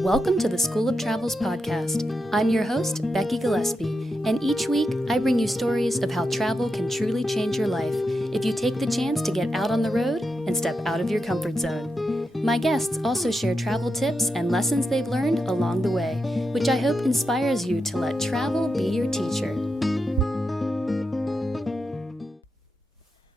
Welcome to the School of Travel's podcast. I'm your host, Becky Gillespie, and each week I bring you stories of how travel can truly change your life if you take the chance to get out on the road and step out of your comfort zone. My guests also share travel tips and lessons they've learned along the way, which I hope inspires you to let travel be your teacher.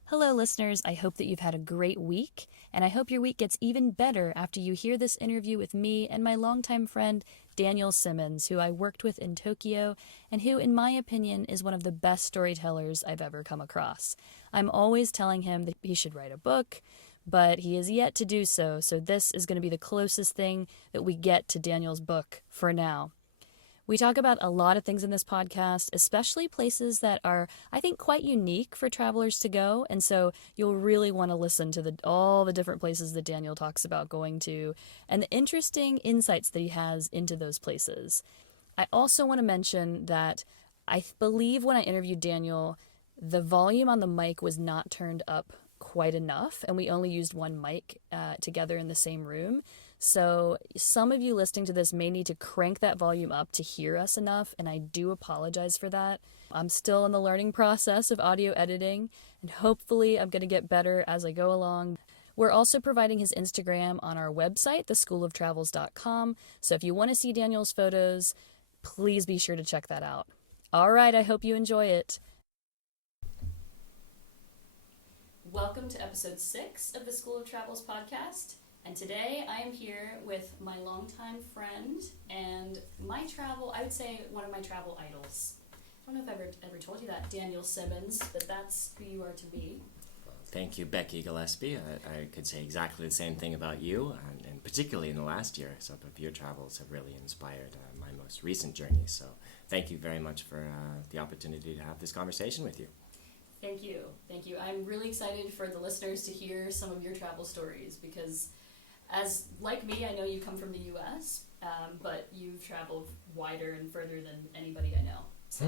Hello, listeners. I hope that you've had a great week, and I hope your week gets even better after you hear this interview with me and my longtime friend, Daniel Simmons, who I worked with in Tokyo, and who, in my opinion, is one of the best storytellers I've ever come across. I'm always telling him that he should write a book, but he has yet to do so, so this is going to be the closest thing that we get to Daniel's book for now. We talk about a lot of things in this podcast, especially places that are, I think, quite unique for travelers to go. And so you'll really want to listen to all the different places that Daniel talks about going to and the interesting insights that he has into those places. I also want to mention that I believe when I interviewed Daniel, the volume on the mic was not turned up quite enough, and we only used one mic together in the same room. So some of you listening to this may need to crank that volume up to hear us enough, and I do apologize for that. I'm still in the learning process of audio editing, and hopefully I'm going to get better as I go along. We're also providing his Instagram on our website, theschooloftravels.com, so if you want to see Daniel's photos, please be sure to check that out. All right, I hope you enjoy it. Welcome to episode 6 of the School of Travels podcast. And today I am here with my longtime friend and I would say one of my travel idols. I don't know if I've ever told you that, Daniel Simmons, but that's who you are to me. Thank you, Becky Gillespie. I could say exactly the same thing about you, and particularly in the last year. Some of your travels have really inspired my most recent journey. So thank you very much for the opportunity to have this conversation with you. Thank you. I'm really excited for the listeners to hear some of your travel stories because like me, I know you come from the U.S., but you've traveled wider and further than anybody I know. So,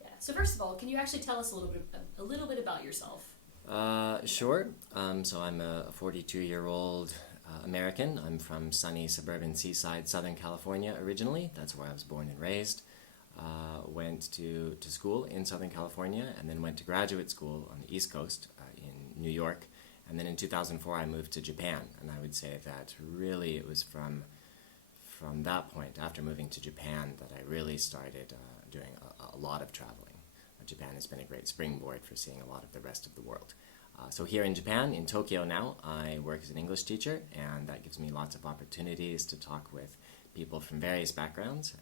yeah. So first of all, can you actually tell us a little bit about yourself? Sure. So I'm a 42-year-old American. I'm from sunny suburban seaside Southern California originally. That's where I was born and raised. Went to school in Southern California and then went to graduate school on the East Coast in New York. And then in 2004, I moved to Japan, and I would say that really it was from that point, after moving to Japan, that I really started doing a lot of traveling. Japan has been a great springboard for seeing a lot of the rest of the world. So here in Japan, in Tokyo now, I work as an English teacher, and that gives me lots of opportunities to talk with people from various backgrounds.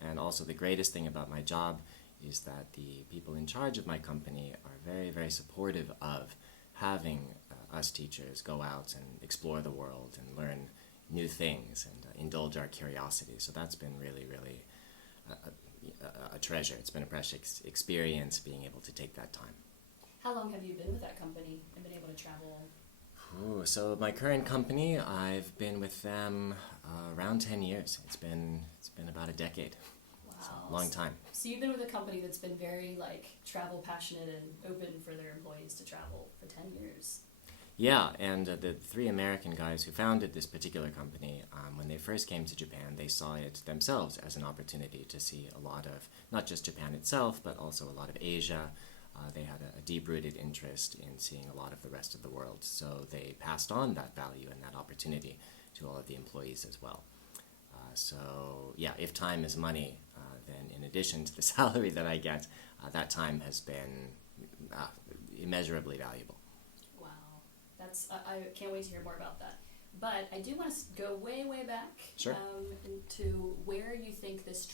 And also the greatest thing about my job is that the people in charge of my company are very, very supportive of having us teachers go out and explore the world and learn new things and indulge our curiosity. So that's been really, really a treasure. It's been a precious experience being able to take that time. How long have you been with that company and been able to travel? So my current company, I've been with them around 10 years. It's been about a decade. Wow. Long time. So you've been with a company that's been very travel passionate and open for their employees to travel for 10 years. Yeah, and the 3 American guys who founded this particular company, when they first came to Japan, they saw it themselves as an opportunity to see a lot of, not just Japan itself, but also a lot of Asia. They had a deep-rooted interest in seeing a lot of the rest of the world, so they passed on that value and that opportunity to all of the employees as well. So, yeah, if time is money, then in addition to the salary that I get, that time has been immeasurably valuable. Wow. I can't wait to hear more about that. But I do want to go way, way back. Sure. To where you think this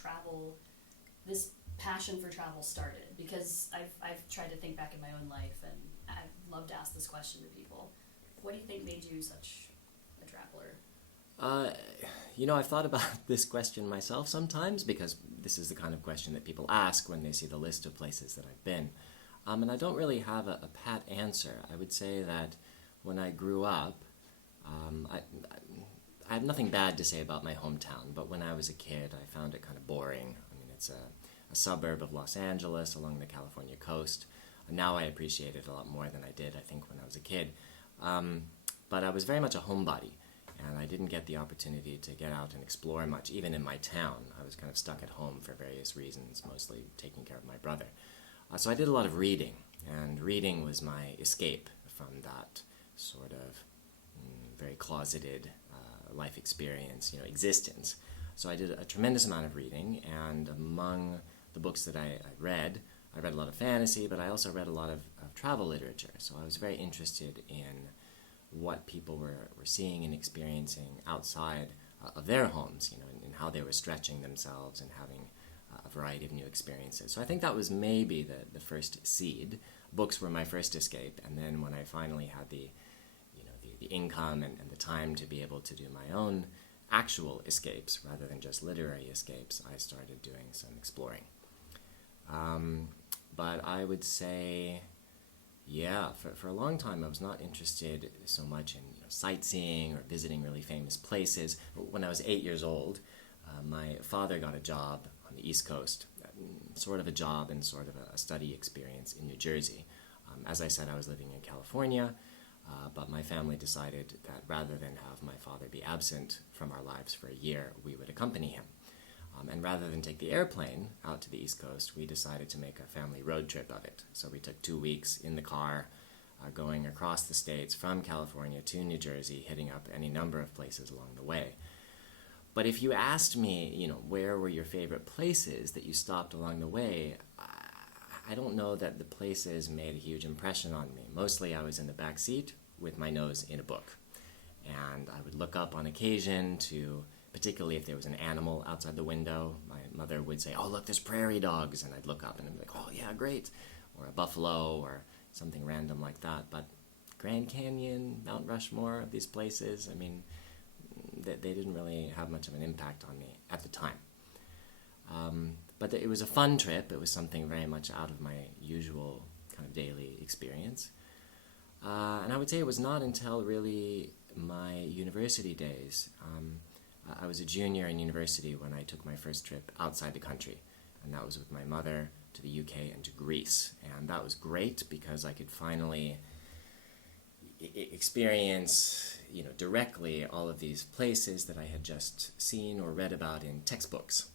passion for travel started, because I've tried to think back in my own life, and I'd love to ask this question to people. What do you think made you such a traveler? I've thought about this question myself sometimes, because this is the kind of question that people ask when they see the list of places that I've been. And I don't really have a pat answer. I would say that when I grew up, I have nothing bad to say about my hometown, but when I was a kid, I found it kind of boring. I mean, it's a suburb of Los Angeles along the California coast. Now I appreciate it a lot more than I did, I think, when I was a kid. but I was very much a homebody, and I didn't get the opportunity to get out and explore much, even in my town. I was kind of stuck at home for various reasons, mostly taking care of my brother. So I did a lot of reading, and reading was my escape from that sort of very closeted life experience, existence. So I did a tremendous amount of reading, and among the books that I read a lot of fantasy, but I also read a lot of travel literature. So I was very interested in what people were seeing and experiencing outside of their homes, and how they were stretching themselves and having a variety of new experiences. So I think that was maybe the first seed. Books were my first escape, and then when I finally had the income and the time to be able to do my own actual escapes rather than just literary escapes, I started doing some exploring. But I would say, for a long time I was not interested so much in sightseeing or visiting really famous places. When I was 8 years old, my father got a job on the East Coast, sort of a job and sort of a study experience in New Jersey. As I said, I was living in California, but my family decided that rather than have my father be absent from our lives for a year, we would accompany him. And rather than take the airplane out to the East Coast, we decided to make a family road trip of it. So we took 2 weeks in the car, going across the states from California to New Jersey, hitting up any number of places along the way. But if you asked me, where were your favorite places that you stopped along the way, I don't know that the places made a huge impression on me. Mostly I was in the back seat with my nose in a book. And I would look up on occasion to, particularly if there was an animal outside the window, my mother would say, "Oh, look, there's prairie dogs." And I'd look up and I'd be like, "Oh, yeah, great." Or a buffalo or something random like that. But Grand Canyon, Mount Rushmore, these places, they didn't really have much of an impact on me at the time. But it was a fun trip. It was something very much out of my usual kind of daily experience. And I would say it was not until really my university days. I was a junior in university when I took my first trip outside the country, and that was with my mother to the UK and to Greece. And that was great because I could finally experience, directly all of these places that I had just seen or read about in textbooks.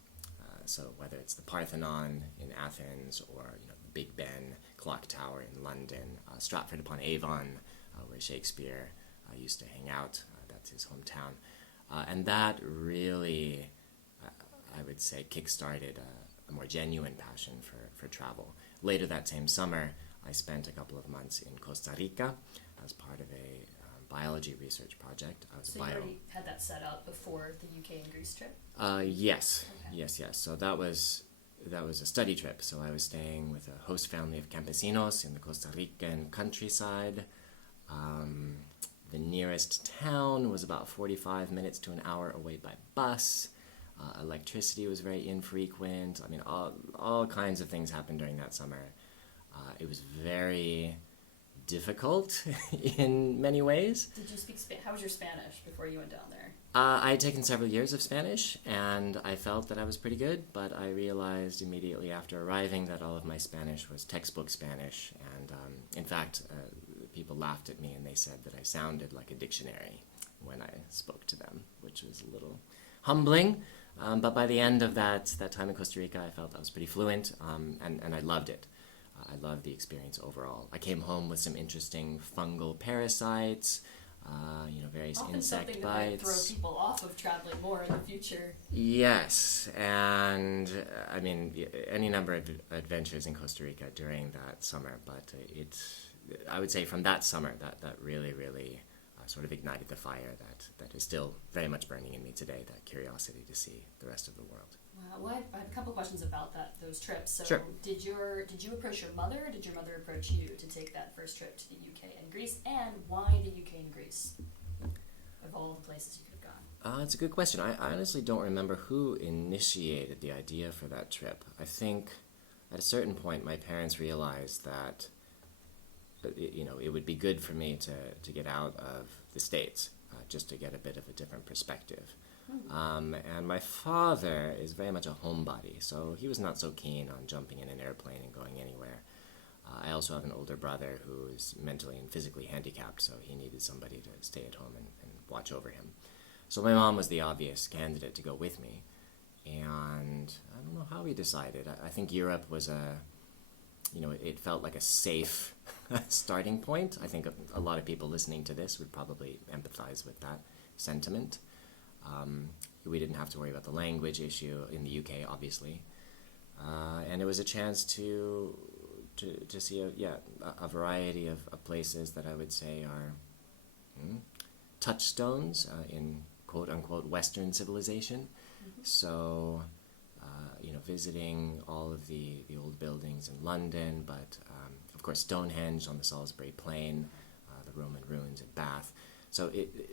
So whether it's the Parthenon in Athens or the Big Ben Clock Tower in London, Stratford-upon-Avon, where Shakespeare used to hang out, that's his hometown. And that really, I would say, kick-started a more genuine passion for travel. Later that same summer, I spent a couple of months in Costa Rica as part of a biology research project. So you already had that set up before the UK and Greece trip? Yes. Okay. Yes. So that was a study trip. So I was staying with a host family of campesinos in the Costa Rican countryside. The nearest town was about 45 minutes to an hour away by bus. Electricity was very infrequent. All kinds of things happened during that summer. It was very difficult in many ways. Did you speak Spanish? How was your Spanish before you went down there? I had taken several years of Spanish, and I felt that I was pretty good, but I realized immediately after arriving that all of my Spanish was textbook Spanish, and in fact, people laughed at me and they said that I sounded like a dictionary when I spoke to them, which was a little humbling. But by the end of that time in Costa Rica, I felt I was pretty fluent, and I loved it. I loved the experience overall. I came home with some interesting fungal parasites, various Often insect something bites. that might throw people off of traveling more in the future. Yes, and any number of adventures in Costa Rica during that summer, but I would say from that summer that really sort of ignited the fire that is still very much burning in me today, that curiosity to see the rest of the world. Well, I have a couple questions about those trips. So Sure. Did you approach your mother, or did your mother approach you to take that first trip to the UK and Greece? And why the UK and Greece, of all the places you could have gone? It's a good question. I honestly don't remember who initiated the idea for that trip. I think at a certain point my parents realized that it would be good for me to get out of the States, just to get a bit of a different perspective. And my father is very much a homebody, so he was not so keen on jumping in an airplane and going anywhere. I also have an older brother who is mentally and physically handicapped, so he needed somebody to stay at home and watch over him. So my mom was the obvious candidate to go with me. And I don't know how we decided. I think Europe was it felt like a safe starting point. I think a lot of people listening to this would probably empathize with that sentiment. We didn't have to worry about the language issue in the UK, obviously. And it was a chance to see a variety of places that I would say are touchstones in quote-unquote Western civilization. So, visiting all of the old buildings in London, but of course Stonehenge on the Salisbury Plain, the Roman ruins at Bath. So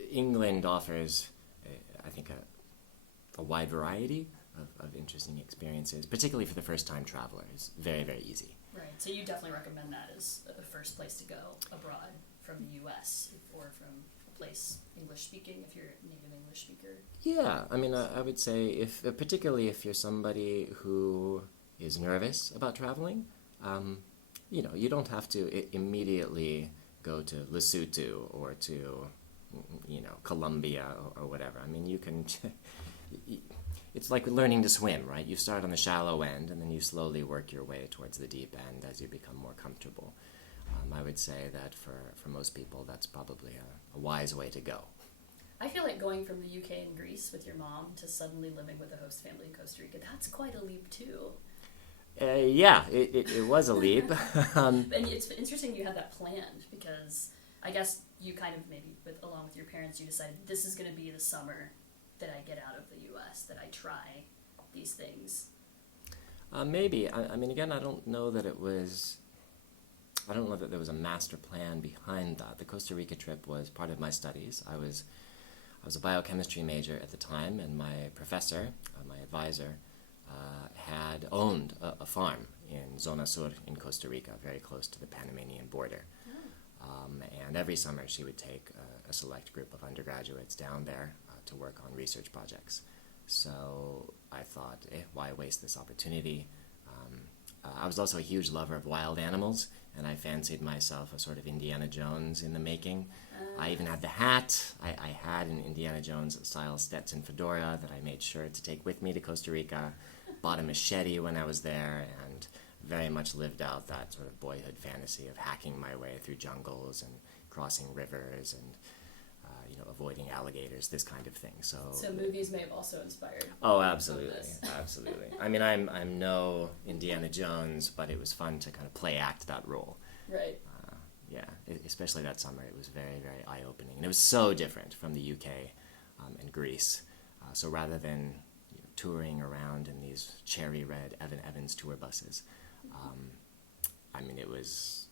England offers, I think, a wide variety of interesting experiences, particularly for the first-time traveler. It's very, very easy. Right, so you definitely recommend that as a first place to go abroad from the U.S. or from a place English-speaking if you're a native English speaker? Yeah, I mean, I would say, particularly if you're somebody who is nervous about traveling, you don't have to immediately go to Lesotho or to, Colombia or whatever. I mean, you can... It's like learning to swim, right? You start on the shallow end, and then you slowly work your way towards the deep end as you become more comfortable. I would say that for most people, that's probably a wise way to go. I feel like going from the UK and Greece with your mom to suddenly living with a host family in Costa Rica, that's quite a leap too. Yeah, it was a leap. And it's interesting you had that planned, because I guess you kind of maybe, along with your parents, you decided this is going to be the summer that I get out of the U.S., that I try these things. Maybe. I mean, again, I don't know that there was a master plan behind that. The Costa Rica trip was part of my studies. I was a biochemistry major at the time, and my professor, my advisor, had owned a farm in Zona Sur in Costa Rica, very close to the Panamanian border. And every summer she would take a select group of undergraduates down there to work on research projects. So I thought, why waste this opportunity? I was also a huge lover of wild animals, and I fancied myself a sort of Indiana Jones in the making. I even had the hat. I had an Indiana Jones-style Stetson fedora that I made sure to take with me to Costa Rica, bought a machete when I was there, and very much lived out that sort of boyhood fantasy of hacking my way through jungles and crossing rivers and avoiding alligators, this kind of thing. So movies may have also inspired. Oh, absolutely, absolutely. I mean, I'm no Indiana Jones, but it was fun to kind of play act that role. Right. Especially that summer, it was very, very eye-opening, and it was so different from the UK and Greece. So rather than touring around in these cherry red Evan Evans tour buses, it was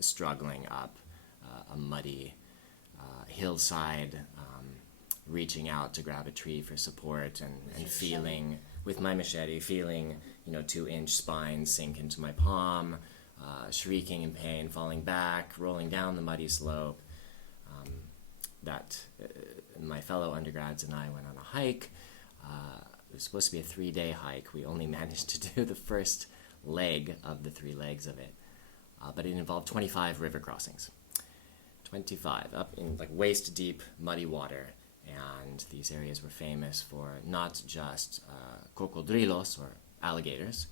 struggling up a muddy hillside, reaching out to grab a tree for support, and feeling, with my machete, 2-inch spines sink into my palm, shrieking in pain, falling back, rolling down the muddy slope. My fellow undergrads and I went on a hike. It was supposed to be a 3-day hike. We only managed to do the first leg of the 3 legs of it, but it involved 25 river crossings. 25, up in waist-deep muddy water, and these areas were famous for not just cocodrilos, or alligators,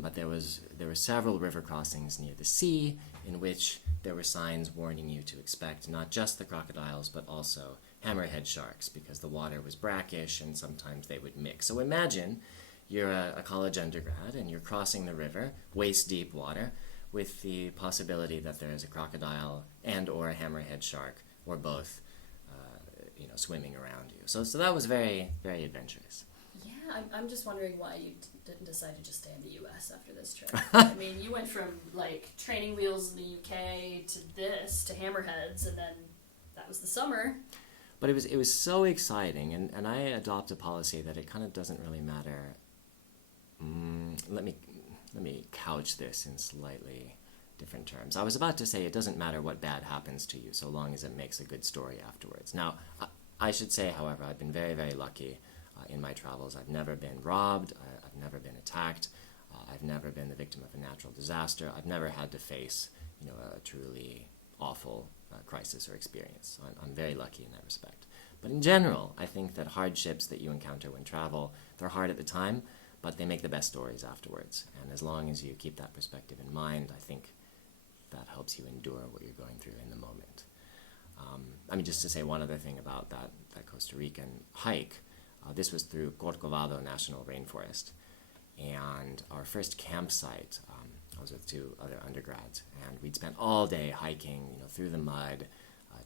but there were several river crossings near the sea in which there were signs warning you to expect not just the crocodiles, but also hammerhead sharks, because the water was brackish and sometimes they would mix. So imagine you're a college undergrad and you're crossing the river, waist-deep water, with the possibility that there is a crocodile and or a hammerhead shark, or both, swimming around you. So that was very, very adventurous. Yeah, I'm just wondering why you didn't decide to just stay in the U.S. after this trip. I mean, you went from, training wheels in the U.K. to hammerheads, and then that was the summer. But it was so exciting, and I adopt a policy that it kind of doesn't really matter. Let me couch this in slightly different terms. I was about to say it doesn't matter what bad happens to you, so long as it makes a good story afterwards. Now, I should say, however, I've been very, very lucky in my travels. I've never been robbed. I've never been attacked. I've never been the victim of a natural disaster. I've never had to face, a truly awful crisis or experience. So I'm very lucky in that respect. But in general, I think that hardships that you encounter when travel, they're hard at the time, but they make the best stories afterwards. And as long as you keep that perspective in mind, I think that helps you endure what you're going through in the moment. Just to say one other thing about that Costa Rican hike, this was through Corcovado National Rainforest. And our first campsite, I was with two other undergrads, and we'd spent all day hiking, through the mud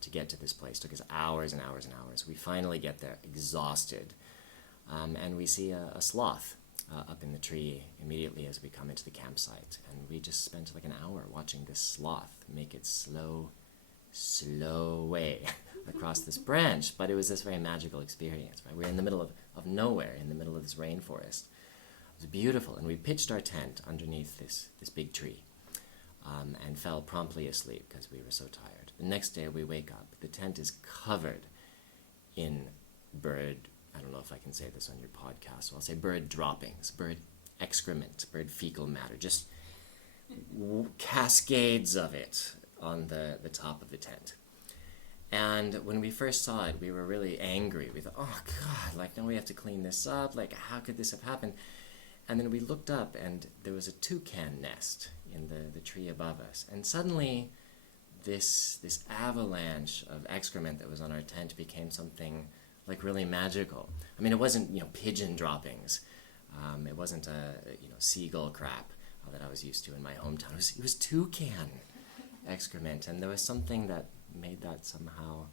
to get to this place. It took us hours and hours and hours. We finally get there exhausted, and we see a sloth up in the tree immediately as we come into the campsite. And we just spent like an hour watching this sloth make its slow way across this branch. But it was this very magical experience, right? We're in the middle of nowhere, in the middle of this rainforest. It was beautiful, and we pitched our tent underneath this big tree and fell promptly asleep because we were so tired. The next day we wake up. The tent is covered in I don't know if I can say this on your podcast, so I'll say bird droppings, bird excrement, bird fecal matter, just cascades of it on the top of the tent. And when we first saw it, we were really angry. We thought, oh God, now we have to clean this up. How could this have happened? And then we looked up, and there was a toucan nest in the tree above us. And suddenly, this avalanche of excrement that was on our tent became something really magical. It wasn't pigeon droppings. It wasn't seagull crap that I was used to in my hometown. It was toucan excrement, and there was something that made that somehow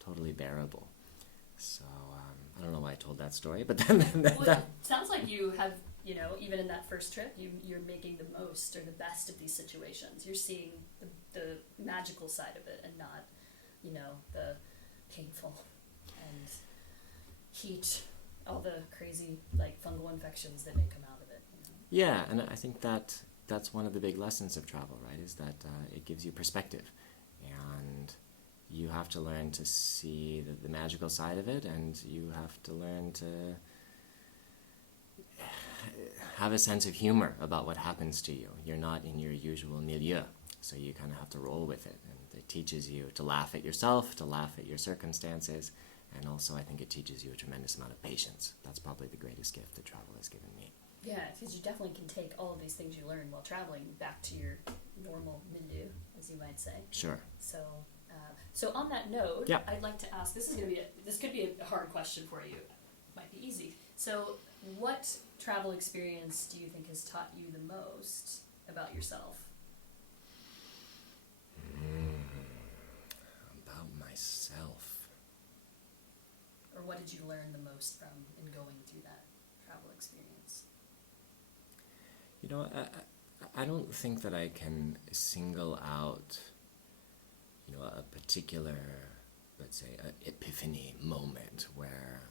totally bearable. So I don't know why I told that story, but then it sounds like you have. Even in that first trip, you're making the most or the best of these situations. You're seeing the magical side of it and not, the painful and heat, all the crazy, fungal infections that may come out of it. Yeah, and I think that's one of the big lessons of travel, right, is that it gives you perspective. And you have to learn to see the magical side of it, and you have to learn to have a sense of humor about what happens to you. You're not in your usual milieu, so you kind of have to roll with it. And it teaches you to laugh at yourself, to laugh at your circumstances, and also I think it teaches you a tremendous amount of patience. That's probably the greatest gift that travel has given me. Yeah, because you definitely can take all of these things you learn while traveling back to your normal milieu, as you might say. Sure. So on that note, yeah. I'd like to ask, this could be a hard question for you. It might be easy. So what travel experience do you think has taught you the most about yourself? About myself. Or what did you learn the most from in going through that travel experience? I don't think that I can single out, a particular, let's say, epiphany moment where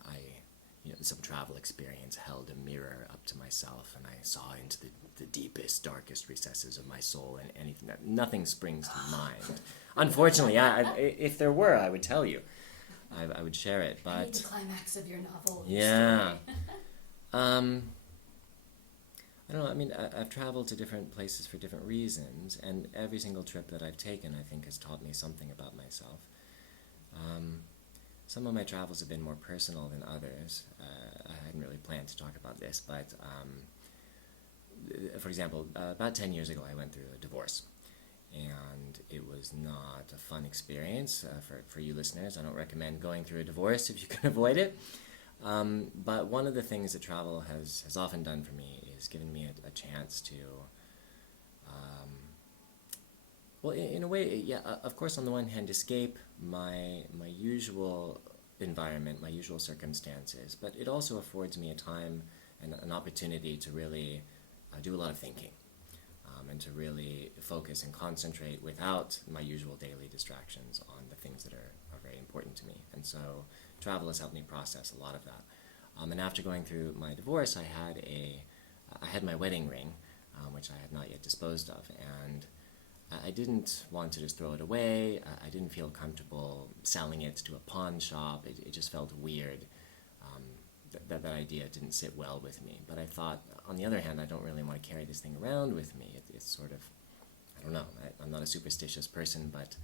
some travel experience held a mirror up to myself and I saw into the deepest, darkest recesses of my soul, and nothing springs to mind. Unfortunately, if there were, I would tell you. I would share it, but... I need the climax of your novel. Yeah. I don't know, I've traveled to different places for different reasons, and every single trip that I've taken, I think, has taught me something about myself. Some of my travels have been more personal than others. I hadn't really planned to talk about this, but for example, about 10 years ago I went through a divorce, and it was not a fun experience for you listeners. I don't recommend going through a divorce if you can avoid it. But one of the things that travel has often done for me is given me a chance to, in a way, yeah, of course, on the one hand, escape my usual environment, my usual circumstances, but it also affords me a time and an opportunity to really do a lot of thinking, and to really focus and concentrate without my usual daily distractions on the things that are very important to me. And so travel has helped me process a lot of that. And after going through my divorce, I had my wedding ring, which I had not yet disposed of, and I didn't want to just throw it away. I didn't feel comfortable selling it to a pawn shop. It just felt weird that idea didn't sit well with me. But I thought, on the other hand, I don't really want to carry this thing around with me. It's sort of, I don't know, I'm not a superstitious person, but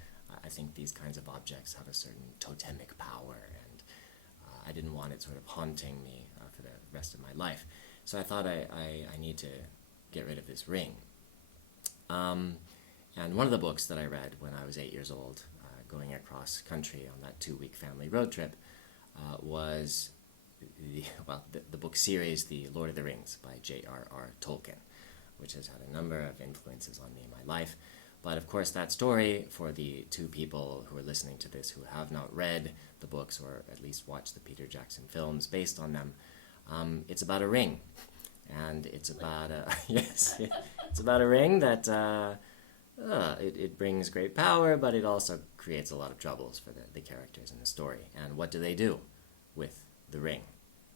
I think these kinds of objects have a certain totemic power, and I didn't want it sort of haunting me for the rest of my life. So I thought I need to get rid of this ring. And one of the books that I read when I was 8 years old, going across country on that 2-week family road trip, was the book series The Lord of the Rings by J.R.R. Tolkien, which has had a number of influences on me in my life. But of course that story, for the 2 people who are listening to this who have not read the books or at least watched the Peter Jackson films based on them, it's about a ring. And it's about it's about a ring that it brings great power, but it also creates a lot of troubles for the characters in the story. And what do they do with the ring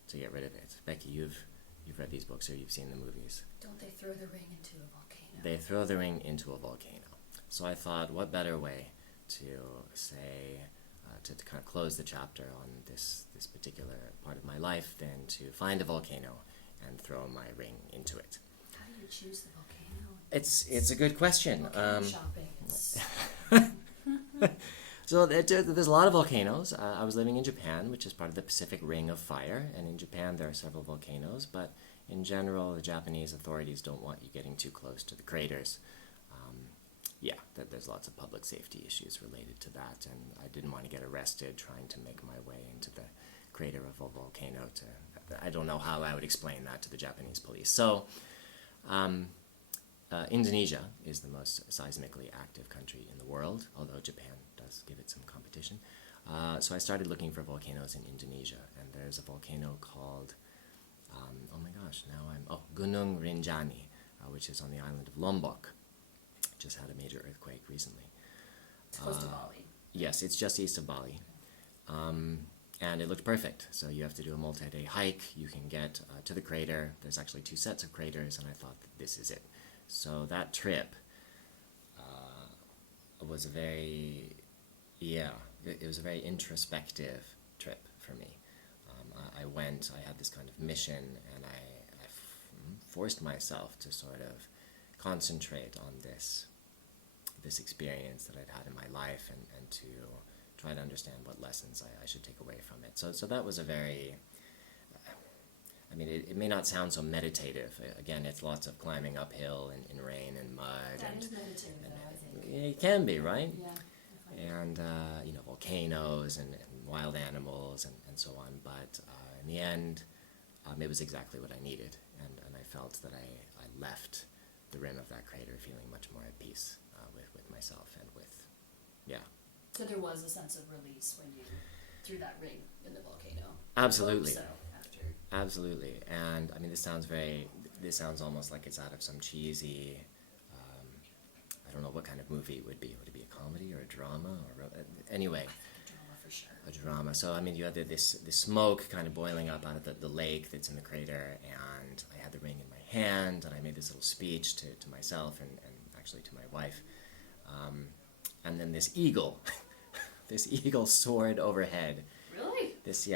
to get rid of it? Becky, you've read these books or you've seen the movies. Don't they throw the ring into a volcano? They throw the ring into a volcano. So I thought, what better way to say, to kind of close the chapter on this particular part of my life than to find a volcano and throw my ring into it. How do you choose the volcano? It's a good question. Shopping. So there's a lot of volcanoes. I was living in Japan, which is part of the Pacific Ring of Fire, and in Japan there are several volcanoes, but in general the Japanese authorities don't want you getting too close to the craters. There's lots of public safety issues related to that, and I didn't want to get arrested trying to make my way into the crater of a volcano. I don't know how I would explain that to the Japanese police. So Indonesia is the most seismically active country in the world, although Japan does give it some competition. So I started looking for volcanoes in Indonesia, and there's a volcano called, Gunung Rinjani, which is on the island of Lombok. Just had a major earthquake recently. It's close to Bali. Yes, it's just east of Bali. And it looked perfect. So you have to do a multi-day hike. You can get to the crater. There's actually 2 sets of craters, and I thought that this is it. So that trip was it was a very introspective trip for me. I went, I had this kind of mission, and I forced myself to sort of concentrate on this experience that I'd had in my life, and to try to understand what lessons I should take away from it. So that was a very, it may not sound so meditative. Again, it's lots of climbing uphill in rain and mud. That is meditative, though, I think. It can be, right? Yeah. And, volcanoes and wild animals and so on. But in the end, it was exactly what I needed. And I felt that I left the rim of that crater feeling much more at peace with myself and with, So there was a sense of release when you threw that ring in the volcano. Absolutely. So after. Absolutely. And this sounds almost like it's out of some cheesy, I don't know what kind of movie it would be. Would it be a comedy or a drama? Anyway. Drama for sure. A drama. So, you had this smoke kind of boiling up out of the lake that's in the crater, and I had the ring in my hand, and I made this little speech to myself and actually to my wife. And then this eagle soared overhead. Really? This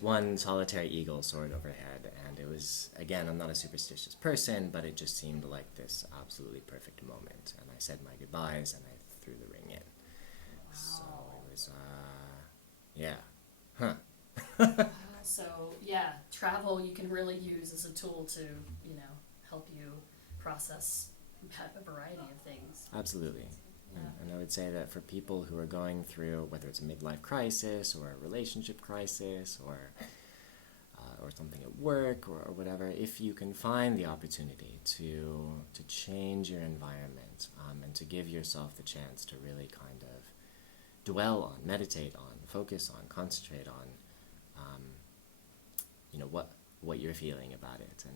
one solitary eagle soared overhead, and it was, again, I'm not a superstitious person, but it just seemed like this absolutely perfect moment. And I said my goodbyes, and I threw the ring in. Wow. So it was, So, travel you can really use as a tool to, help you process a variety of things. Absolutely. Yeah. And I would say that for people who are going through, whether it's a midlife crisis or a relationship crisis or something at work or whatever, if you can find the opportunity to change your environment and to give yourself the chance to really kind of dwell on, meditate on, focus on, concentrate on, what you're feeling about it and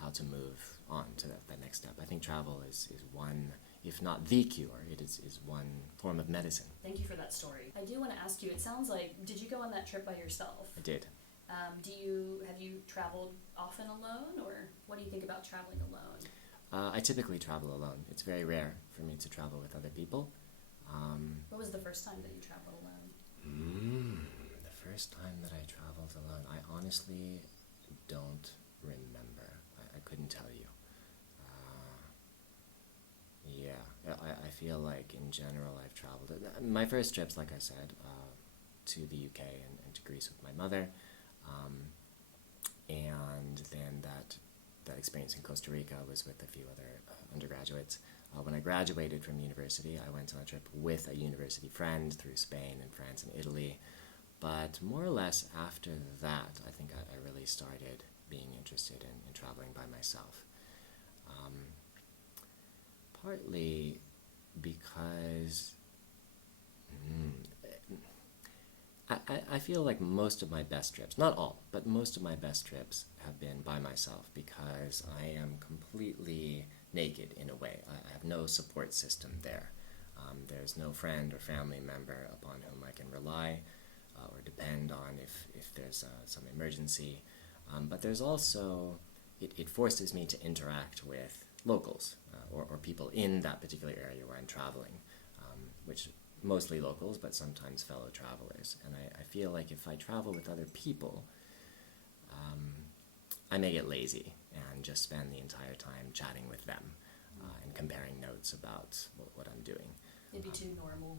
how to move on to that next step. I think travel is one, if not the cure, it is one form of medicine. Thank you for that story. I do want to ask you, it sounds like, did you go on that trip by yourself? I did. Have you traveled often alone, or what do you think about traveling alone? I typically travel alone. It's very rare for me to travel with other people. What was the first time that you traveled alone? The first time that I traveled alone, I honestly don't remember. I couldn't tell you. Yeah, I feel like in general I've traveled. My first trips, like I said, to the UK and to Greece with my mother, and then that experience in Costa Rica was with a few other undergraduates. When I graduated from university, I went on a trip with a university friend through Spain and France and Italy. But more or less after that, I think I really started being interested in traveling by myself. Partly because I feel like most of my best trips, not all, but most of my best trips have been by myself because I am completely naked in a way. I have no support system there. There's no friend or family member upon whom I can rely or depend on if there's some emergency. But there's also, it forces me to interact with locals or people in that particular area where I'm traveling, which mostly locals, but sometimes fellow travelers. And I feel like if I travel with other people, I may get lazy and just spend the entire time chatting with them and comparing notes about what I'm doing. It'd be too normal,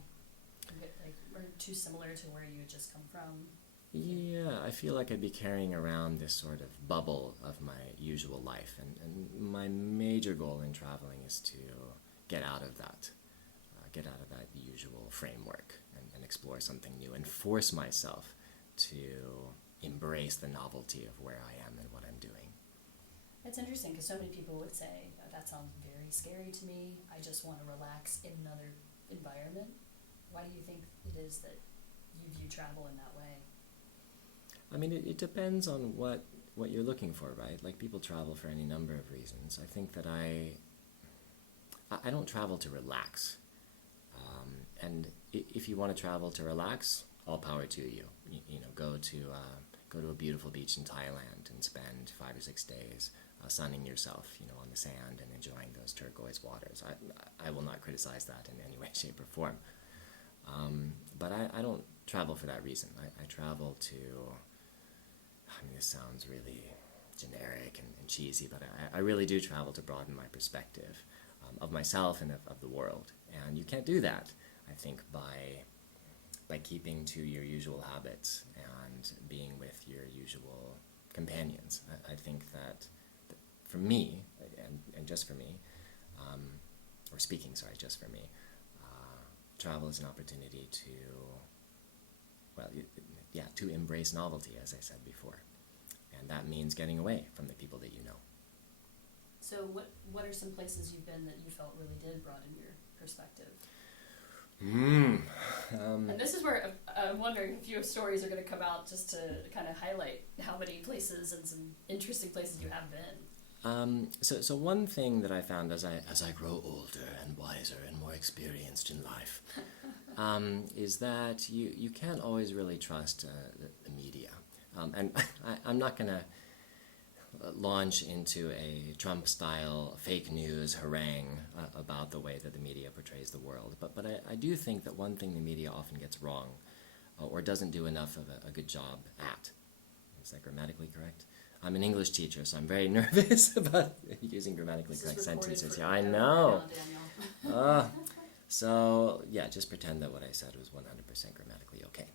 or too similar to where you had just come from. Yeah, I feel like I'd be carrying around this sort of bubble of my usual life, and my major goal in traveling is to get out of that usual framework and explore something new and force myself to embrace the novelty of where I am and what I'm doing. It's interesting because so many people would say, that sounds very scary to me. I just want to relax in another environment. Why do you think it is that you view travel in that way? I mean, it depends on what you're looking for, right? Like, people travel for any number of reasons. I think that I don't travel to relax. And if you want to travel to relax, all power to you. You know, go to a beautiful beach in Thailand and spend 5 or 6 days sunning yourself, on the sand and enjoying those turquoise waters. I will not criticize that in any way, shape, or form. But I don't travel for that reason. I travel to, this sounds really generic and cheesy, but I really do travel to broaden my perspective of myself and of the world. And you can't do that, I think, by keeping to your usual habits and being with your usual companions. I think that for me, and just for me, or speaking, just for me, travel is an opportunity to embrace novelty, as I said before. And that means getting away from the people that you know. So what are some places you've been that you felt really did broaden your perspective? And this is where I'm wondering if your stories are going to come out just to kind of highlight how many places and some interesting places you have been. So one thing that I found as I grow older and wiser and more experienced in life is that you can't always really trust the media. And I'm not going to launch into a Trump-style fake news harangue about the way that the media portrays the world. But I do think that one thing the media often gets wrong or doesn't do enough of a good job at. Is that grammatically correct? I'm an English teacher, so I'm very nervous about using grammatically correct sentences. Yeah, I know. So, yeah, just pretend that what I said was 100% grammatically okay.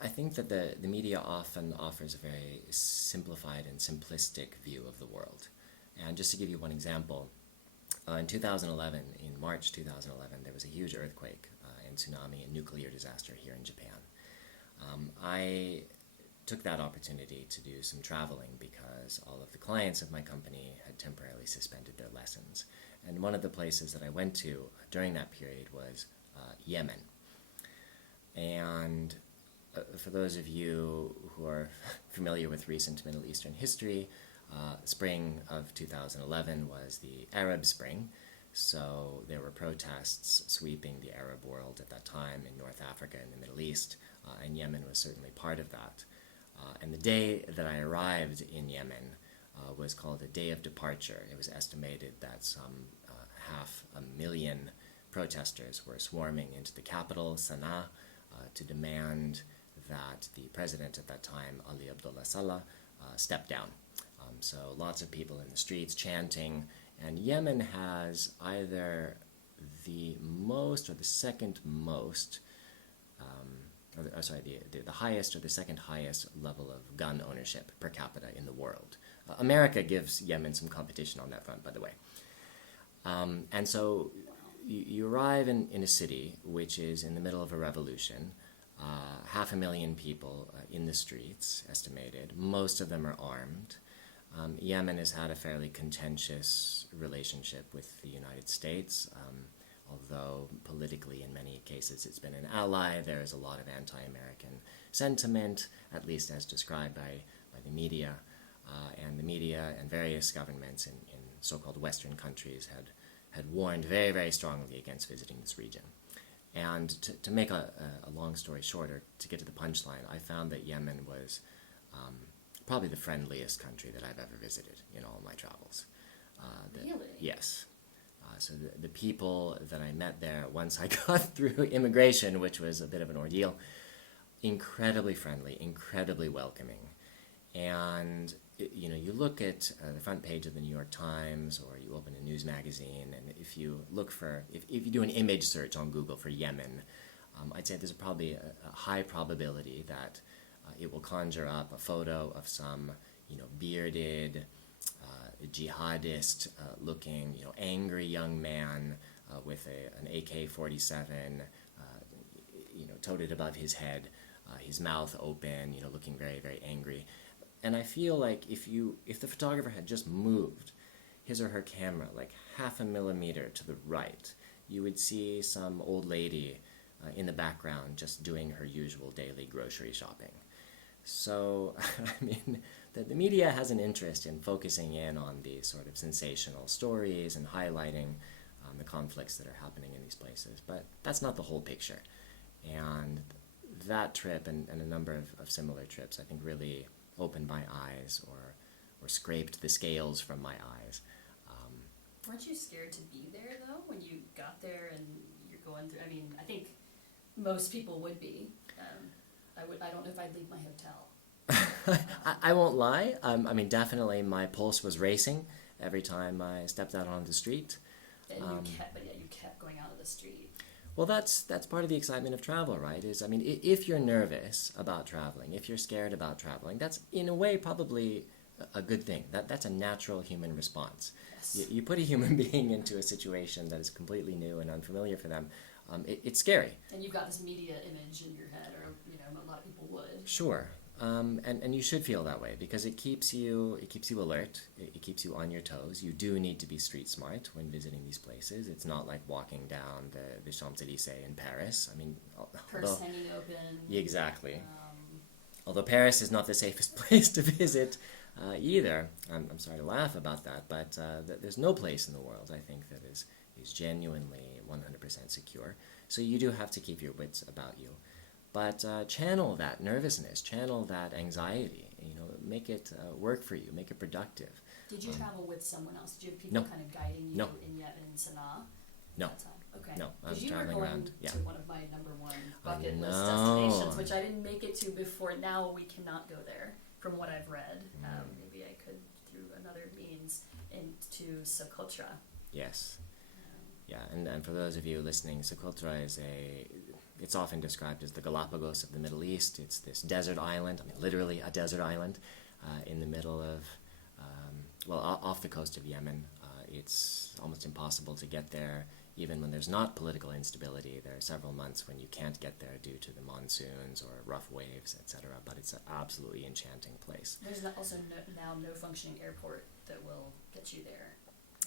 I think that the media often offers a very simplified and simplistic view of the world. And just to give you one example, in 2011, in March 2011, there was a huge earthquake and tsunami and nuclear disaster here in Japan. I took that opportunity to do some traveling because all of the clients of my company had temporarily suspended their lessons. And one of the places that I went to during that period was Yemen. And for those of you who are familiar with recent Middle Eastern history, spring of 2011 was the Arab Spring. So there were protests sweeping the Arab world at that time in North Africa and the Middle East, and Yemen was certainly part of that. And the day that I arrived in Yemen was called a day of departure. It was estimated that some 500,000 protesters were swarming into the capital, Sana'a, to demand that the president at that time, Ali Abdullah Saleh, step down. So lots of people in the streets chanting, and Yemen has either the most or the second most, the highest or the second highest level of gun ownership per capita in the world. America gives Yemen some competition on that front, by the way. And so you arrive in a city which is in the middle of a revolution, 500,000 people in the streets, estimated. Most of them are armed. Yemen has had a fairly contentious relationship with the United States, although politically in many cases it's been an ally. There is a lot of anti-American sentiment, at least as described by the media. And the media and various governments in so-called Western countries had warned very, very strongly against visiting this region. And to make a long story short, or to get to the punchline, I found that Yemen was probably the friendliest country that I've ever visited in all my travels. Really? Yes. So the people that I met there, once I got through immigration, which was a bit of an ordeal, incredibly friendly, incredibly welcoming. And you look at the front page of the New York Times, or you open a news magazine, and if you look for, if you do an image search on Google for Yemen, I'd say there's probably a high probability that it will conjure up a photo of some, bearded, jihadist looking, angry young man with an AK-47, toted above his head, his mouth open, looking very, very angry. And I feel like if the photographer had just moved his or her camera like 0.5 millimeter to the right, you would see some old lady in the background just doing her usual daily grocery shopping. So, I mean, the media has an interest in focusing in on these sort of sensational stories and highlighting the conflicts that are happening in these places. But that's not the whole picture. And that trip and a number of similar trips, I think, really opened my eyes or scraped the scales from my eyes. Weren't you scared to be there, though, when you got there and you're going through? I mean, I think most people would be. I don't know if I'd leave my hotel. I won't lie. I mean, definitely my pulse was racing every time I stepped out on the street. And you kept going out of the street. Well, that's part of the excitement of travel, right? If you're nervous about traveling, if you're scared about traveling, that's in a way probably a good thing. That's a natural human response. Yes. You put a human being into a situation that is completely new and unfamiliar for them. It's scary. And you've got this media image in your head, or a lot of people would. Sure. And you should feel that way because it keeps you alert. It keeps you on your toes. You do need to be street smart when visiting these places. It's not like walking down the Champs-Élysées in Paris. I mean, Purse hanging open. Exactly. Although Paris is not the safest place to visit either. I'm sorry to laugh about that, but there's no place in the world, I think, that is genuinely 100% secure. So you do have to keep your wits about you. But channel that nervousness, channel that anxiety, make it work for you, make it productive. Did you travel with someone else? Did you have people kind of guiding you in Sana'a? No. Okay. No, I was you traveling were going around. Yeah. to one of my number one bucket list destinations, which I didn't make it to before. Now we cannot go there, from what I've read. Maybe I could, through another means, into Socotra. Yes. Yeah, and for those of you listening, Socotra it's often described as the Galapagos of the Middle East. It's this desert island, literally a desert island, in the middle of, off the coast of Yemen. It's almost impossible to get there, even when there's not political instability. There are several months when you can't get there due to the monsoons or rough waves, etc. But it's an absolutely enchanting place. There's also now no functioning airport that will get you there.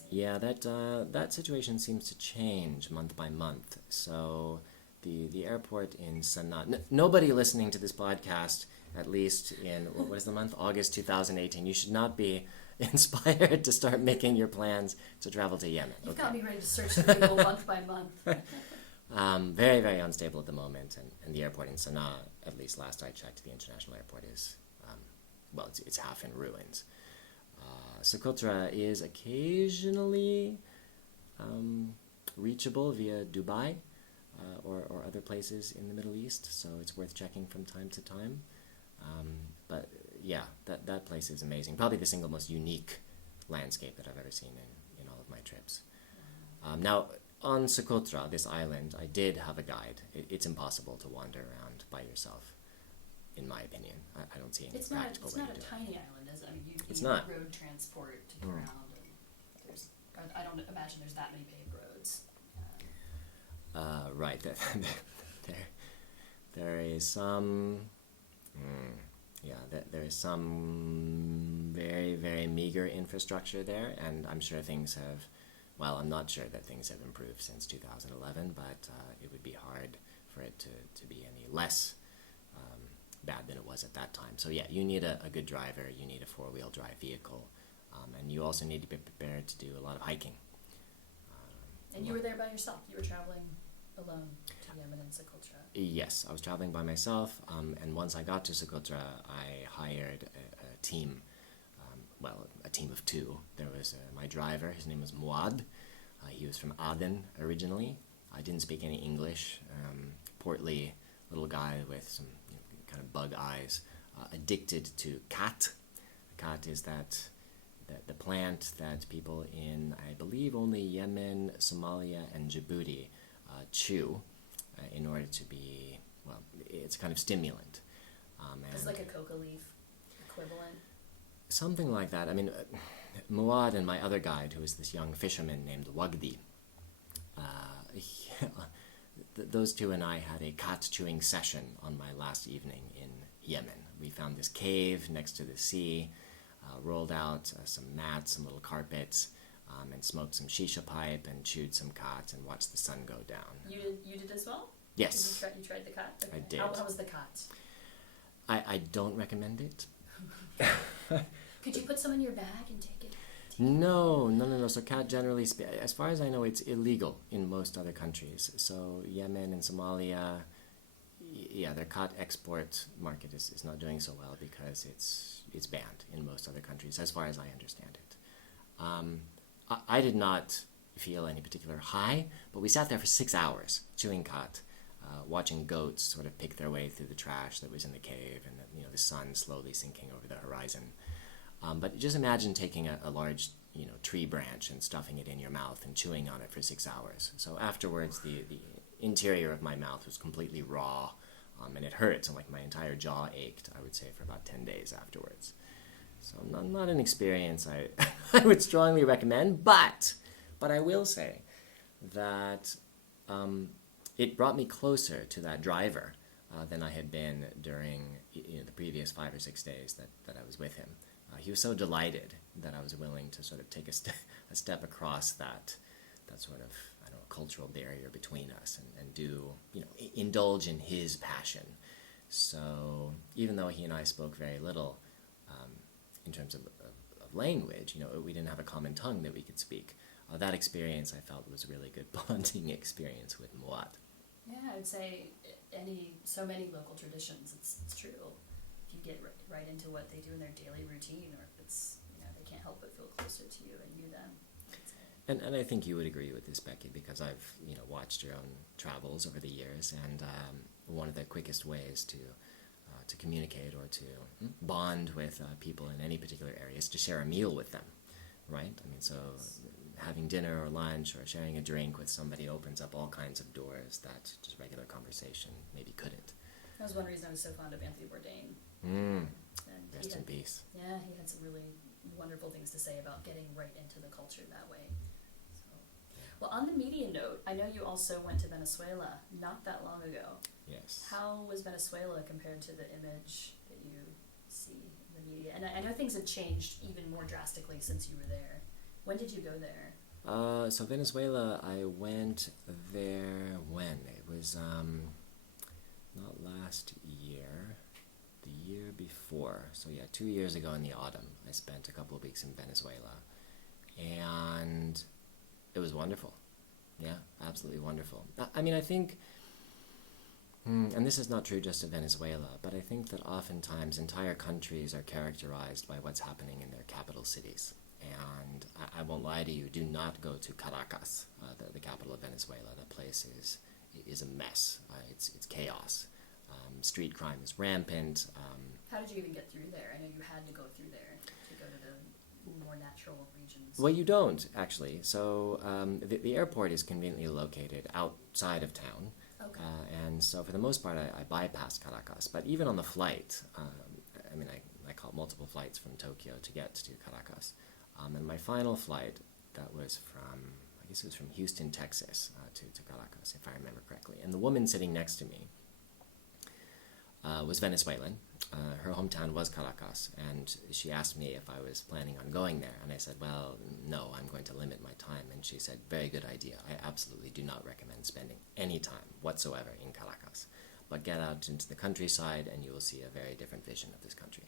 Yeah, that situation seems to change month by month. So the airport in Sana'a, nobody listening to this podcast, at least in, what is the month? August 2018, you should not be inspired to start making your plans to travel to Yemen. You've got me ready to search the Google month by month. Very, very unstable at the moment, and the airport in Sana'a, at least last I checked, the international airport is, it's half in ruins. Socotra is occasionally reachable via Dubai, or other places in the Middle East, so it's worth checking from time to time. But yeah, that place is amazing. Probably the single most unique landscape that I've ever seen in all of my trips. Now, on Socotra, this island, I did have a guide. It's impossible to wander around by yourself, in my opinion. I don't see any practical way to do it. It's not a tiny island, is it? I mean, you It's need not. road transport to get around, and I don't imagine there's that many paved roads. Right. There is some. There is some very, very meager infrastructure there, and I'm sure things have. Well, I'm not sure that things have improved since 2011, but it would be hard for it to be any less bad than it was at that time. So yeah, you need a good driver, you need a four-wheel drive vehicle, and you also need to be prepared to do a lot of hiking. And you were there by yourself? You were traveling alone to Yemen and Socotra? Yes, I was traveling by myself, and once I got to Socotra, I hired a team. A team of two. There was my driver, his name was Muad. He was from Aden originally. I didn't speak any English. Portly little guy with some kind of bug eyes, addicted to kat. Kat is the plant that people in, I believe, only Yemen, Somalia, and Djibouti chew in order to be, well, it's a kind of stimulant. It's like a coca leaf equivalent. Something like that. I mean, Muad and my other guide, who is this young fisherman named Wagdi, those two and I had a cat chewing session on my last evening in Yemen. We found this cave next to the sea, rolled out some mats, some little carpets, and smoked some shisha pipe and chewed some cat and watched the sun go down. You did as well? Yes. You tried the cat? Okay. I did. How was the cat? I don't recommend it. Could you put some in your bag and take it? No. So cat generally, as far as I know, it's illegal in most other countries. So Yemen and Somalia, yeah, their cat export market is not doing so well because it's banned in most other countries, as far as I understand it. I did not feel any particular high, but we sat there for 6 hours chewing cat, watching goats sort of pick their way through the trash that was in the cave, and the sun slowly sinking over the horizon. But just imagine taking a large tree branch and stuffing it in your mouth and chewing on it for 6 hours. So afterwards, the interior of my mouth was completely raw, and it hurt, and like my entire jaw ached, I would say, for about 10 days afterwards. So not an experience I would strongly recommend, but I will say that it brought me closer to that driver than I had been during the previous 5 or 6 days that I was with him. He was so delighted that I was willing to sort of take a step across that sort of, I don't know, cultural barrier between us and do, indulge in his passion. So even though he and I spoke very little in terms of language, we didn't have a common tongue that we could speak. That experience I felt was a really good bonding experience with Muad. Yeah, I would say so many local traditions, it's true. If you get right into what they do in their daily routine, or if it's, they can't help but feel closer to you and you them. And I think you would agree with this, Becky, because I've watched your own travels over the years, and one of the quickest ways to communicate or to bond with people in any particular area is to share a meal with them, right? I mean, so having dinner or lunch or sharing a drink with somebody opens up all kinds of doors that just regular conversation maybe couldn't. That was one reason I was so fond of Anthony Bourdain. And rest in peace. Yeah, he had some really wonderful things to say about getting right into the culture that way. So, well, on the media note, I know you also went to Venezuela not that long ago. Yes. How was Venezuela compared to the image that you see in the media? And I know things have changed even more drastically since you were there. When did you go there? So Venezuela, I went there when? It was not last year, the year before. So yeah, 2 years ago in the autumn, I spent a couple of weeks in Venezuela. And it was wonderful. Yeah, absolutely wonderful. I mean, I think, and this is not true just of Venezuela, but I think that oftentimes entire countries are characterized by what's happening in their capital cities. And I won't lie to you, do not go to Caracas, the capital of Venezuela. That place is a mess. It's chaos. Street crime is rampant. How did you even get through there? I know you had to go through there to go to the more natural regions. Well, you don't, actually. So the airport is conveniently located outside of town. Okay. And so for the most part, I bypassed Caracas. But even on the flight, I caught multiple flights from Tokyo to get to Caracas. And my final flight, that was from, I guess it was from Houston, Texas, to Caracas, if I remember correctly. And the woman sitting next to me was Venezuelan. Her hometown was Caracas, and she asked me if I was planning on going there. And I said, well, no, I'm going to limit my time. And she said, very good idea. I absolutely do not recommend spending any time whatsoever in Caracas. But get out into the countryside, and you will see a very different vision of this country.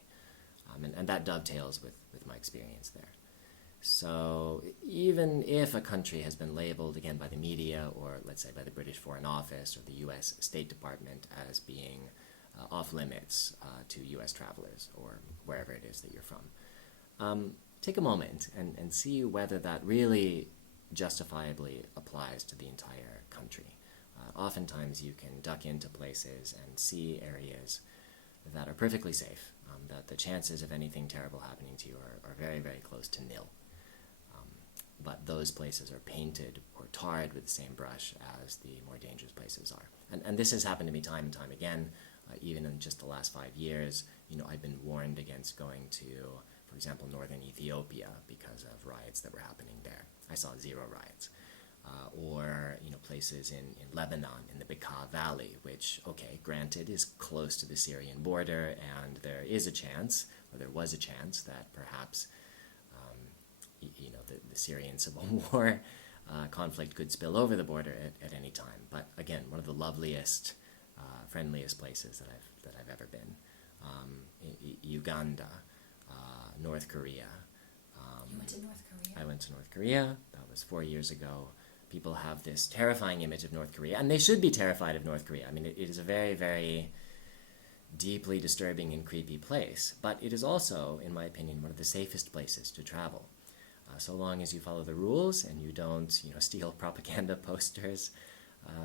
And that dovetails with my experience there. So even if a country has been labeled, again, by the media, or let's say by the British Foreign Office or the U.S. State Department as being off limits to U.S. travelers or wherever it is that you're from, take a moment and see whether that really justifiably applies to the entire country. Oftentimes you can duck into places and see areas that are perfectly safe, that the chances of anything terrible happening to you are very, very close to nil. But those places are painted or tarred with the same brush as the more dangerous places are. And this has happened to me time and time again, even in just the last 5 years. I've been warned against going to, for example, northern Ethiopia because of riots that were happening there. I saw 0 riots. Or places in Lebanon, in the Bekaa Valley, which, okay, granted, is close to the Syrian border, and there is a chance, or there was a chance, that perhaps the Syrian civil war conflict could spill over the border at any time. But again, one of the loveliest, friendliest places that I've ever been. Uganda, North Korea. You went to North Korea? I went to North Korea. That was 4 years ago. People have this terrifying image of North Korea, and they should be terrified of North Korea. I mean, it is a very, very deeply disturbing and creepy place, but it is also, in my opinion, one of the safest places to travel. So long as you follow the rules and you don't, steal propaganda posters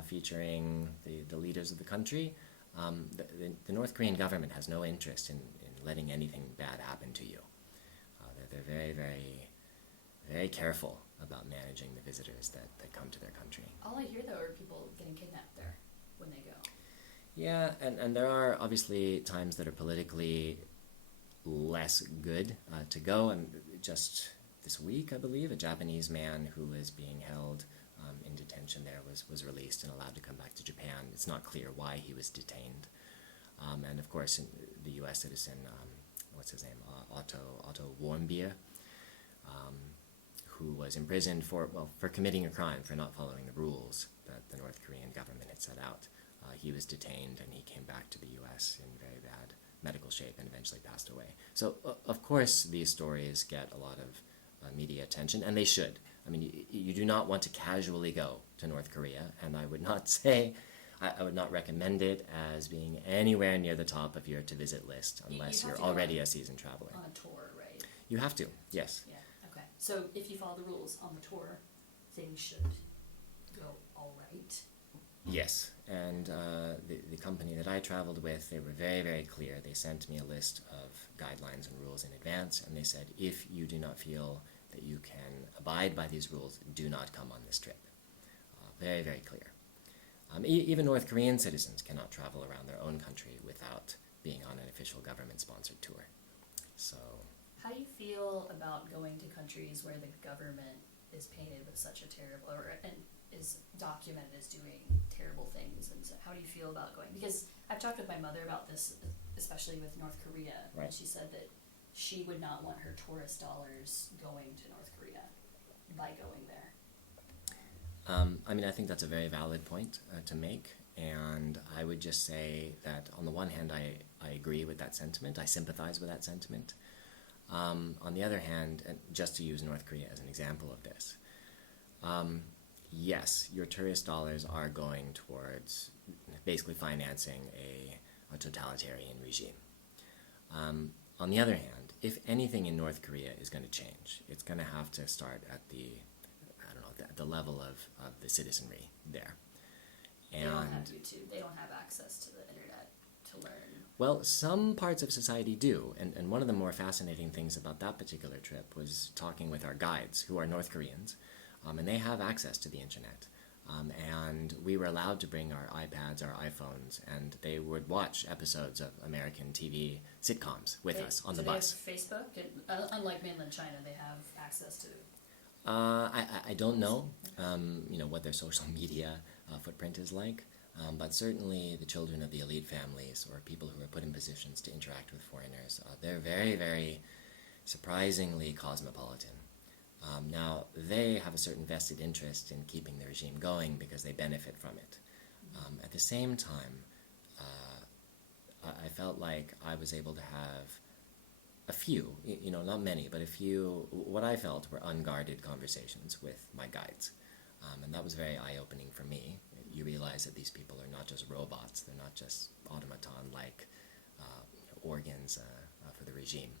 featuring the leaders of the country, the North Korean government has no interest in letting anything bad happen to you. They're very, very, very careful about managing the visitors that come to their country. All I hear, though, are people getting kidnapped there when they go. Yeah, and there are obviously times that are politically less good to go. And just this week, I believe, a Japanese man who was being held in detention there was released and allowed to come back to Japan. It's not clear why he was detained. And of course, the U.S. citizen, what's his name, Otto Warmbier, who was imprisoned for committing a crime, for not following the rules that the North Korean government had set out. He was detained, and he came back to the U.S. in very bad medical shape and eventually passed away. So, of course, these stories get a lot of media attention, and they should. I mean, you do not want to casually go to North Korea, and I would not say, I would not recommend it as being anywhere near the top of your to-visit list, unless you're already a seasoned traveler. On a tour, right? You have to, yes. Yeah, okay. So if you follow the rules on the tour, things should go all right. Yes, and the company that I traveled with, they were very, very clear. They sent me a list of guidelines and rules in advance, and they said, if you do not feel that you can abide by these rules, do not come on this trip. Very, very clear. Even North Korean citizens cannot travel around their own country without being on an official government-sponsored tour. So, how do you feel about going to countries where the government is painted with such a terrible, and is documented as doing terrible things? And so how do you feel about going? Because I've talked with my mother about this, especially with North Korea. Right. And she said that she would not want her tourist dollars going to North Korea by going there. I think that's a very valid point to make, and I would just say that on the one hand, I agree with that sentiment. I sympathize with that sentiment. On the other hand, and just to use North Korea as an example of this, yes, your tourist dollars are going towards basically financing a totalitarian regime. On the other hand, if anything in North Korea is going to change, it's going to have to start at the level of the citizenry there. They don't have YouTube. They don't have access to the internet to learn. Well, some parts of society do, and one of the more fascinating things about that particular trip was talking with our guides, who are North Koreans, and they have access to the internet. And we were allowed to bring our iPads, our iPhones, and they would watch episodes of American TV sitcoms with us on the bus. Do they have Facebook? Unlike mainland China, they have access to... I don't know, what their social media footprint is like, but certainly the children of the elite families or people who are put in positions to interact with foreigners, they're very, very surprisingly cosmopolitan. Now, they have a certain vested interest in keeping the regime going because they benefit from it. At the same time, I felt like I was able to have a few, not many, but a few, what I felt were unguarded conversations with my guides. And that was very eye-opening for me. You realize that these people are not just robots, they're not just automaton-like organs for the regime.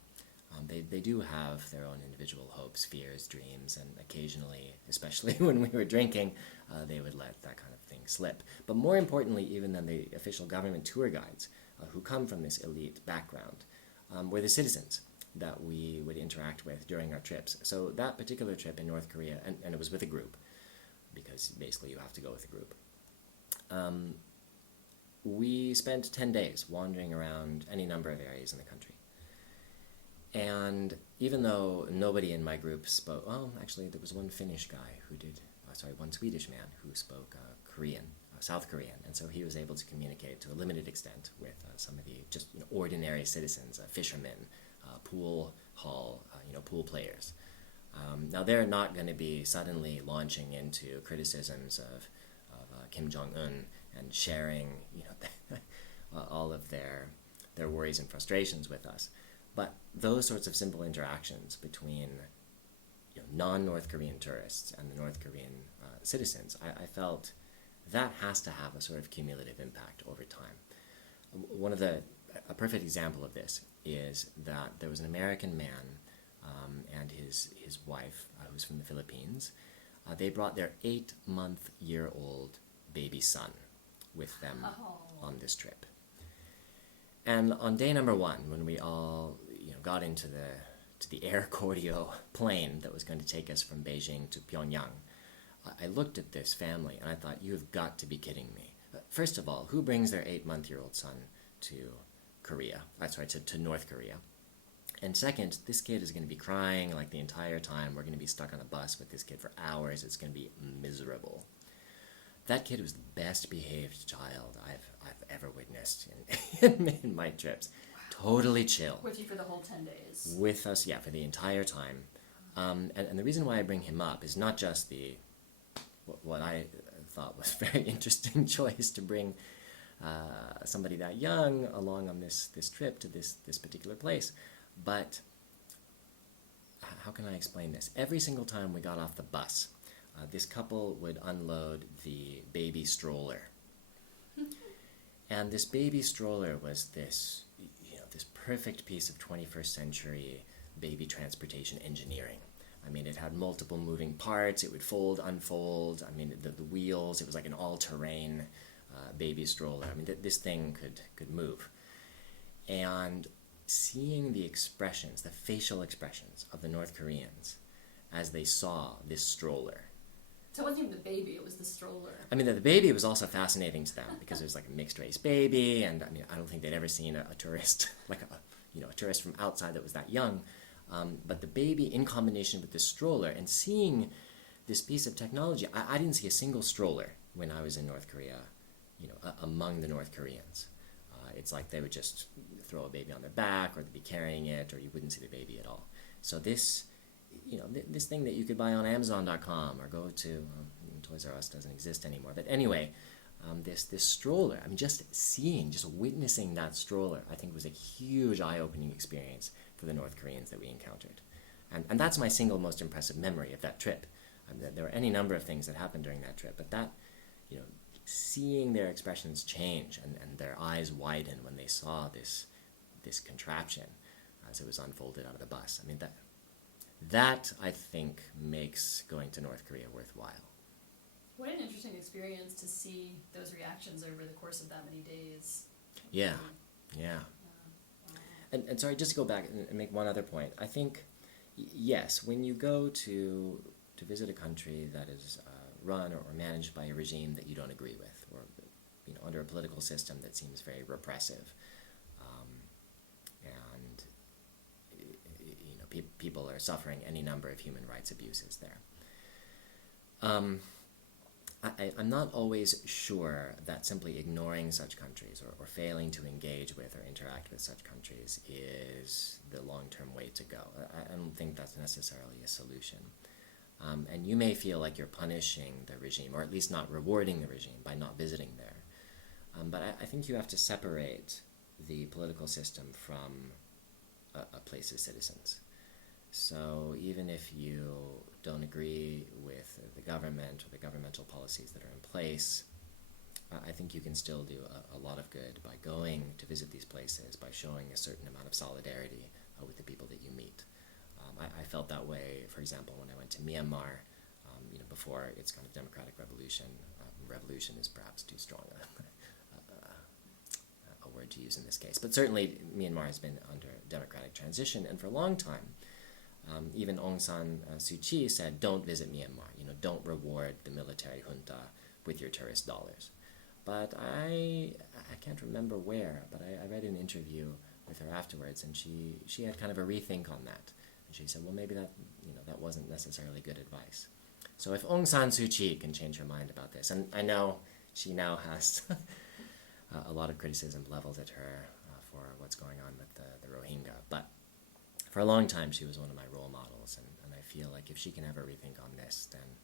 They do have their own individual hopes, fears, dreams, and occasionally, especially when we were drinking, they would let that kind of thing slip. But more importantly, even than the official government tour guides who come from this elite background, were the citizens that we would interact with during our trips. So that particular trip in North Korea, and it was with a group, because basically you have to go with a group, we spent 10 days wandering around any number of areas in the country. And even though nobody in my group spoke, actually there was one Finnish guy who did, one Swedish man who spoke Korean, South Korean, and so he was able to communicate to a limited extent with some of the just ordinary citizens, fishermen, pool hall, pool players. Now they're not going to be suddenly launching into criticisms of Kim Jong-un and sharing, all of their worries and frustrations with us. But those sorts of simple interactions between non-North Korean tourists and the North Korean citizens, I felt that has to have a sort of cumulative impact over time. A perfect example of this is that there was an American man and his wife, who's from the Philippines. They brought their 8-month-old baby son with them on this trip. And on day number 1, when we all got into the Air Koryo plane that was going to take us from Beijing to Pyongyang, I looked at this family and I thought, you have got to be kidding me. First of all, who brings their 8-month-old son to to North Korea? And second, this kid is going to be crying like the entire time. We're going to be stuck on a bus with this kid for hours. It's going to be miserable. That kid was the best behaved child I've ever witnessed in my trips. Totally chill. With you for the whole 10 days. With us, for the entire time. And the reason why I bring him up is not just what I thought was a very interesting choice to bring somebody that young along on this trip to this particular place, but how can I explain this? Every single time we got off the bus, this couple would unload the baby stroller. And this baby stroller was this perfect piece of 21st century baby transportation engineering. I mean, it had multiple moving parts. It would fold, unfold. I mean, the wheels, it was like an all-terrain baby stroller. I mean, this thing could move. And seeing the expressions, the facial expressions of the North Koreans as they saw this stroller. So it wasn't even the baby, it was the stroller. I mean, the baby was also fascinating to them because it was like a mixed-race baby, and I mean, I don't think they'd ever seen a tourist, like a tourist from outside that was that young. But the baby in combination with this stroller and seeing this piece of technology, I didn't see a single stroller when I was in North Korea, among the North Koreans. It's like they would just throw a baby on their back, or they'd be carrying it, or you wouldn't see the baby at all. So this this thing that you could buy on Amazon.com or go to, Toys R Us doesn't exist anymore. But anyway, this stroller, I mean, just witnessing that stroller, I think was a huge eye-opening experience for the North Koreans that we encountered. And that's my single most impressive memory of that trip. There were any number of things that happened during that trip, but that, seeing their expressions change and their eyes widen when they saw this contraption as it was unfolded out of the bus. I mean, that I think makes going to North Korea worthwhile. What an interesting experience to see those reactions over the course of that many days. Yeah, yeah. And sorry, just to go back and make one other point. I think, yes, when you go to visit a country that is run or managed by a regime that you don't agree with, or under a political system that seems very repressive, and people are suffering any number of human rights abuses there. I'm not always sure that simply ignoring such countries or failing to engage with or interact with such countries is the long-term way to go. I don't think that's necessarily a solution. And you may feel like you're punishing the regime, or at least not rewarding the regime by not visiting there. But I think you have to separate the political system from a place's citizens. So even if you don't agree with the government or the governmental policies that are in place, I think you can still do a lot of good by going to visit these places, by showing a certain amount of solidarity with the people that you meet. I felt that way, for example, when I went to Myanmar, before its kind of democratic revolution. Revolution is perhaps too strong a word to use in this case. But certainly Myanmar has been under democratic transition, and for a long time, even Aung San Suu Kyi said, don't visit Myanmar, don't reward the military junta with your tourist dollars. But I can't remember where, but I read an interview with her afterwards, and she had kind of a rethink on that. And she said, well, maybe that wasn't necessarily good advice. So if Aung San Suu Kyi can change her mind about this, and I know she now has a lot of criticism leveled at her for what's going on with the Rohingya, but for a long time she was one of my role models, and I feel like if she can have a rethink on this, then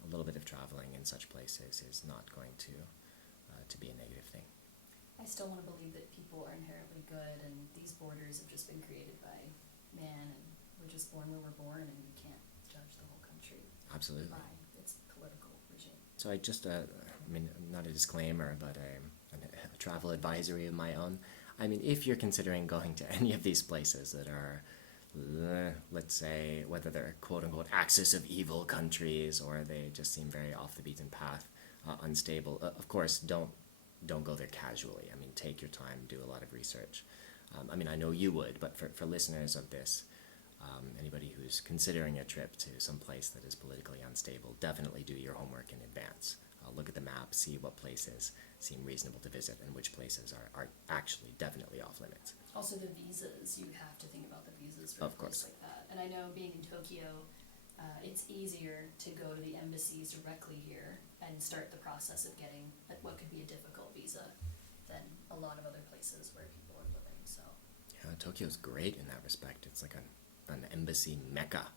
a little bit of traveling in such places is not going to be a negative thing. I still want to believe that people are inherently good, and these borders have just been created by man, and we're just born where we're born, and we can't judge the whole country Absolutely. by its political regime. So I just, not a disclaimer, but a travel advisory of my own. I mean, if you're considering going to any of these places that are, let's say, whether they're quote-unquote axis of evil countries or they just seem very off the beaten path, unstable, of course, don't go there casually. I mean, take your time, do a lot of research. I know you would, but for listeners of this, anybody who's considering a trip to some place that is politically unstable, definitely do your homework in advance. Look at the map, see what places seem reasonable to visit and which places are actually definitely off limits. Also the visas, you have to think about the visas for a place like that. And I know being in Tokyo, it's easier to go to the embassies directly here and start the process of getting what could be a difficult visa than a lot of other places where people are living. So yeah, Tokyo's great in that respect. It's like an embassy mecca.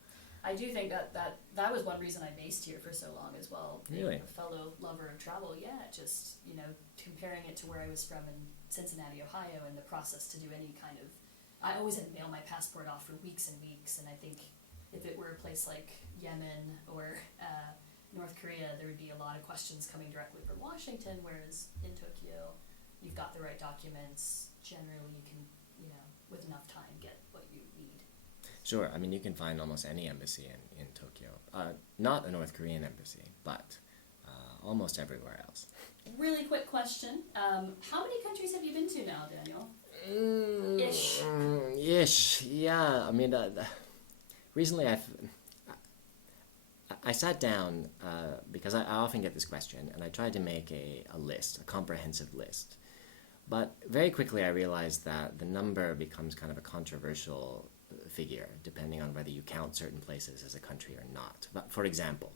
I do think that was one reason I based here for so long as well. Really? A fellow lover of travel, yeah, just, comparing it to where I was from in Cincinnati, Ohio, and the process to do any kind of, I always had to mail my passport off for weeks and weeks, and I think if it were a place like Yemen or North Korea, there would be a lot of questions coming directly from Washington, whereas in Tokyo, you've got the right documents. Generally, you can, with enough time, get what you need. Sure, you can find almost any embassy in Tokyo. Not a North Korean embassy, but almost everywhere else. Really quick question. How many countries have you been to now, Daniel? Ish, yeah. Recently I sat down because I often get this question, and I tried to make a list, a comprehensive list. But very quickly I realized that the number becomes kind of a controversial figure, depending on whether you count certain places as a country or not. But for example,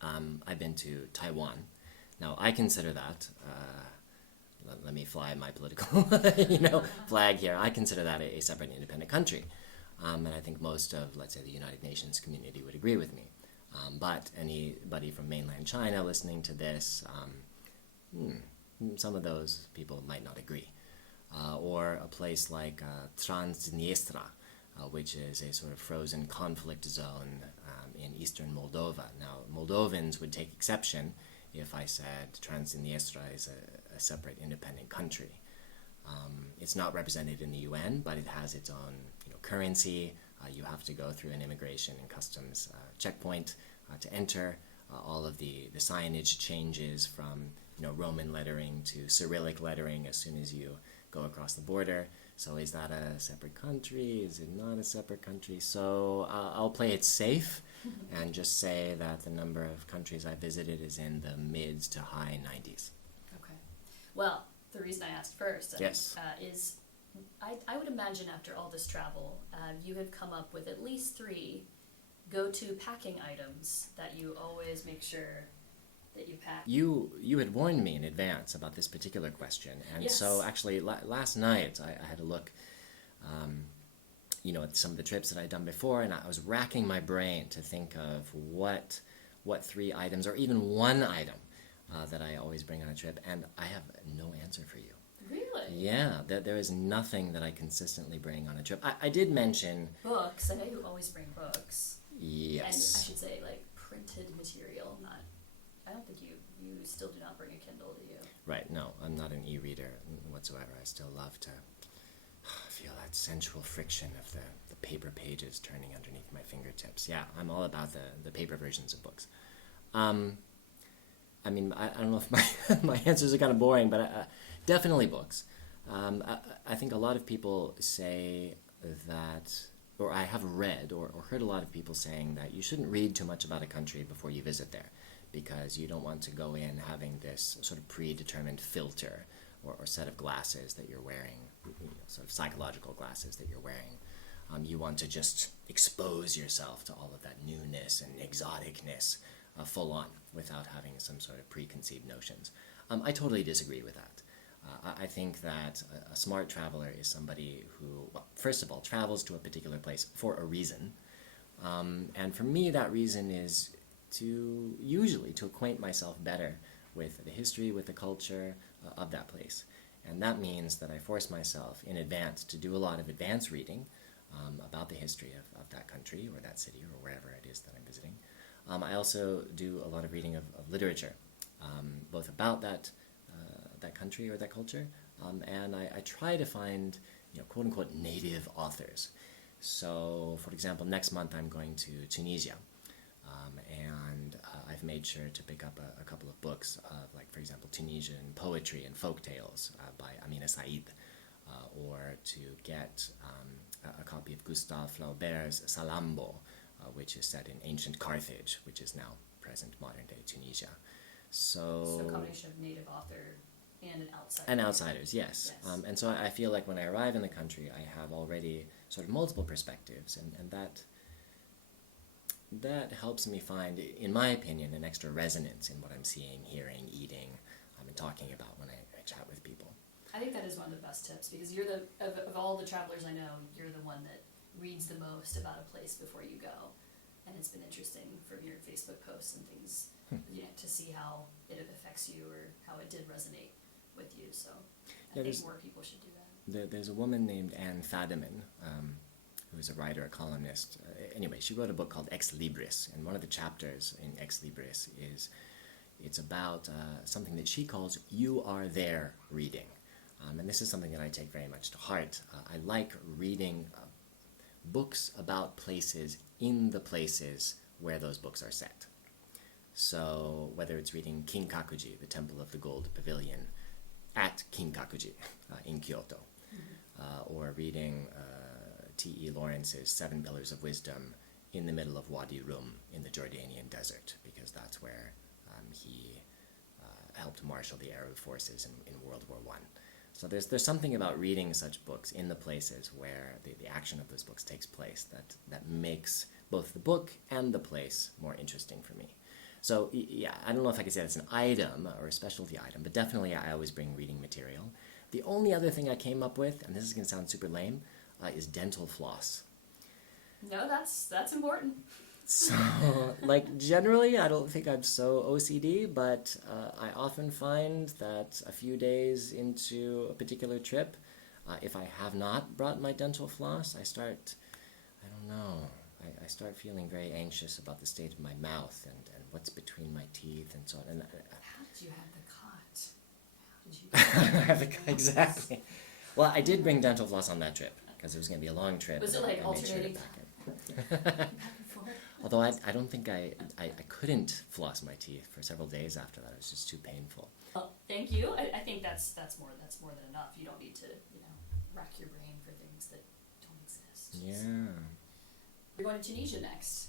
I've been to Taiwan. Now, I consider that, let me fly my political flag here, I consider that a separate independent country. And I think most of, let's say, the United Nations community would agree with me. But anybody from mainland China listening to this, some of those people might not agree. Or a place like Transnistria, which is a sort of frozen conflict zone in eastern Moldova. Now, Moldovans would take exception if I said Transnistria is a separate independent country. It's not represented in the UN, but it has its own currency. You have to go through an immigration and customs checkpoint to enter. all of the signage changes from Roman lettering to Cyrillic lettering as soon as you go across the border. So is that a separate country? Is it not a separate country? So I'll play it safe and just say that the number of countries I visited is in the mid to high 90s. Okay. Well, the reason I asked first Yes. is I would imagine after all this travel, you have come up with at least 3 go-to packing items that you always make sure that you pack. You had warned me in advance about this particular question, and Yes. so actually last night I had a look, at some of the trips that I'd done before, and I was racking my brain to think of what 3 items or even 1 item that I always bring on a trip, and I have no answer for you. Really? Yeah, there is nothing that I consistently bring on a trip. I did mention Books. I know you always bring books. yes. And I should say, like, printed material, not... I don't think you still do not bring a Kindle, do you? Right, no, I'm not an e-reader whatsoever. I still love to feel that sensual friction of the paper pages turning underneath my fingertips. Yeah, I'm all about the paper versions of books. I mean, I don't know if my answers are kind of boring, but definitely books. I think a lot of people say that, or I have read or heard a lot of people saying that you shouldn't read too much about a country before you visit there, because you don't want to go in having this sort of predetermined filter or set of glasses that you're wearing, sort of psychological glasses that you're wearing. You want to just expose yourself to all of that newness and exoticness full on without having some sort of preconceived notions. I totally disagree with that. I think that a smart traveler is somebody who, well, first of all, travels to a particular place for a reason. And for me, that reason is usually to acquaint myself better with the history, with the culture of that place. And that means that I force myself in advance to do a lot of advanced reading about the history of that country or that city or wherever it is that I'm visiting. I also do a lot of reading of literature, both about that country or that culture, and I try to find, quote-unquote native authors. So, for example, next month I'm going to Tunisia, and I've made sure to pick up a couple of books of, like, for example, Tunisian poetry and folk tales by Amina Said, or to get a copy of Gustave Flaubert's Salambo, which is set in ancient Carthage, which is now present modern-day Tunisia. So a combination of native author and an outsider. And outsiders, yes. And so I feel like when I arrive in the country, I have already sort of multiple perspectives, and that helps me find, in my opinion, an extra resonance in what I'm seeing, hearing, eating, and talking about when I chat with people. I think that is one of the best tips, because you're of all the travelers I know, you're the one that reads the most about a place before you go. And it's been interesting from your Facebook posts and things, to see how it affects you or how it did resonate with you. So I think more people should do that. There's a woman named Anne Fadiman, who is a writer, a columnist. Anyway, she wrote a book called Ex Libris, and one of the chapters in Ex Libris it's about something that she calls "you are there" reading. And this is something that I take very much to heart. I like reading books about places in the places where those books are set. So whether it's reading Kinkakuji, the Temple of the Gold Pavilion, at Kinkakuji in Kyoto, or reading T.E. Lawrence's Seven Pillars of Wisdom in the middle of Wadi Rum in the Jordanian desert, because that's where he helped marshal the Arab forces in World War I. So there's something about reading such books in the places where the action of those books takes place that makes both the book and the place more interesting for me. So yeah, I don't know if I could say that's an item or a specialty item, but definitely I always bring reading material. The only other thing I came up with, and this is going to sound super lame, is dental floss. No, that's important. So, like, generally, I don't think I'm so OCD, but I often find that a few days into a particular trip, if I have not brought my dental floss, I start feeling very anxious about the state of my mouth and what's between my teeth and so on. And how did you have the cot? Exactly. Well, I did bring dental floss on that trip, because it was going to be a long trip. Was it like I made sure to alternating? pack it. Back and forth? Although I don't think I couldn't floss my teeth for several days after that. It was just too painful. Well, thank you. I think that's more than enough. You don't need to, rack your brain for things that don't exist. Yeah. You're going to Tunisia next.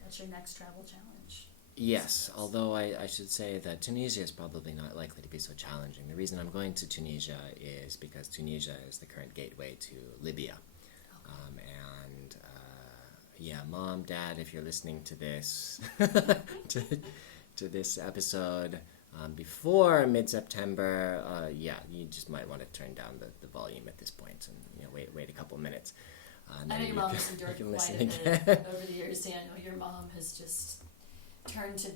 That's your next travel challenge. Yes, although I should say that Tunisia is probably not likely to be so challenging. The reason I'm going to Tunisia is because Tunisia is the current gateway to Libya. And yeah, Mom, Dad, if you're listening to this, to this episode before mid-September, yeah, you just might want to turn down the volume at this point and wait a couple minutes. I know your mom has endured quite a bit over the years, Daniel. Your mom has just turned to